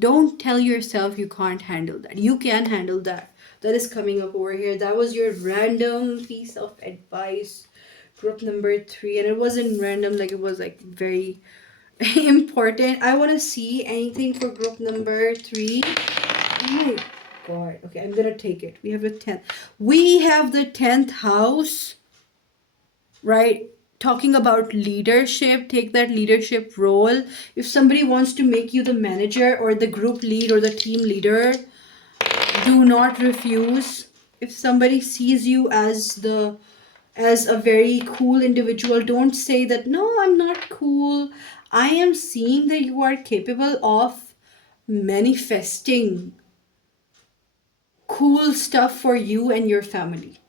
Don't tell yourself you can't handle that. You can handle that. That is coming up over here. That was your random piece of advice. Group number 3. And it wasn't random, like it was like very important. I want to see anything for group number 3. Oh my god. Okay, I'm gonna take it. We have the 10th. We have the 10th house, right? Talking about leadership, take that leadership role. If somebody wants to make you the manager or the group lead or the team leader, do not refuse. If somebody sees you as a very cool individual, don't say that no, I'm not cool. I am seeing that you are capable of manifesting cool stuff for you and your family,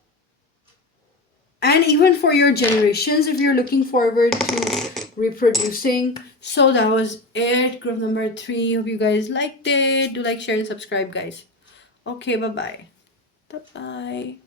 and even for your generations if you're looking forward to reproducing. So that was it, group number 3. Hope you guys liked it. Do like, share, and subscribe, guys. Okay, bye bye. Bye bye.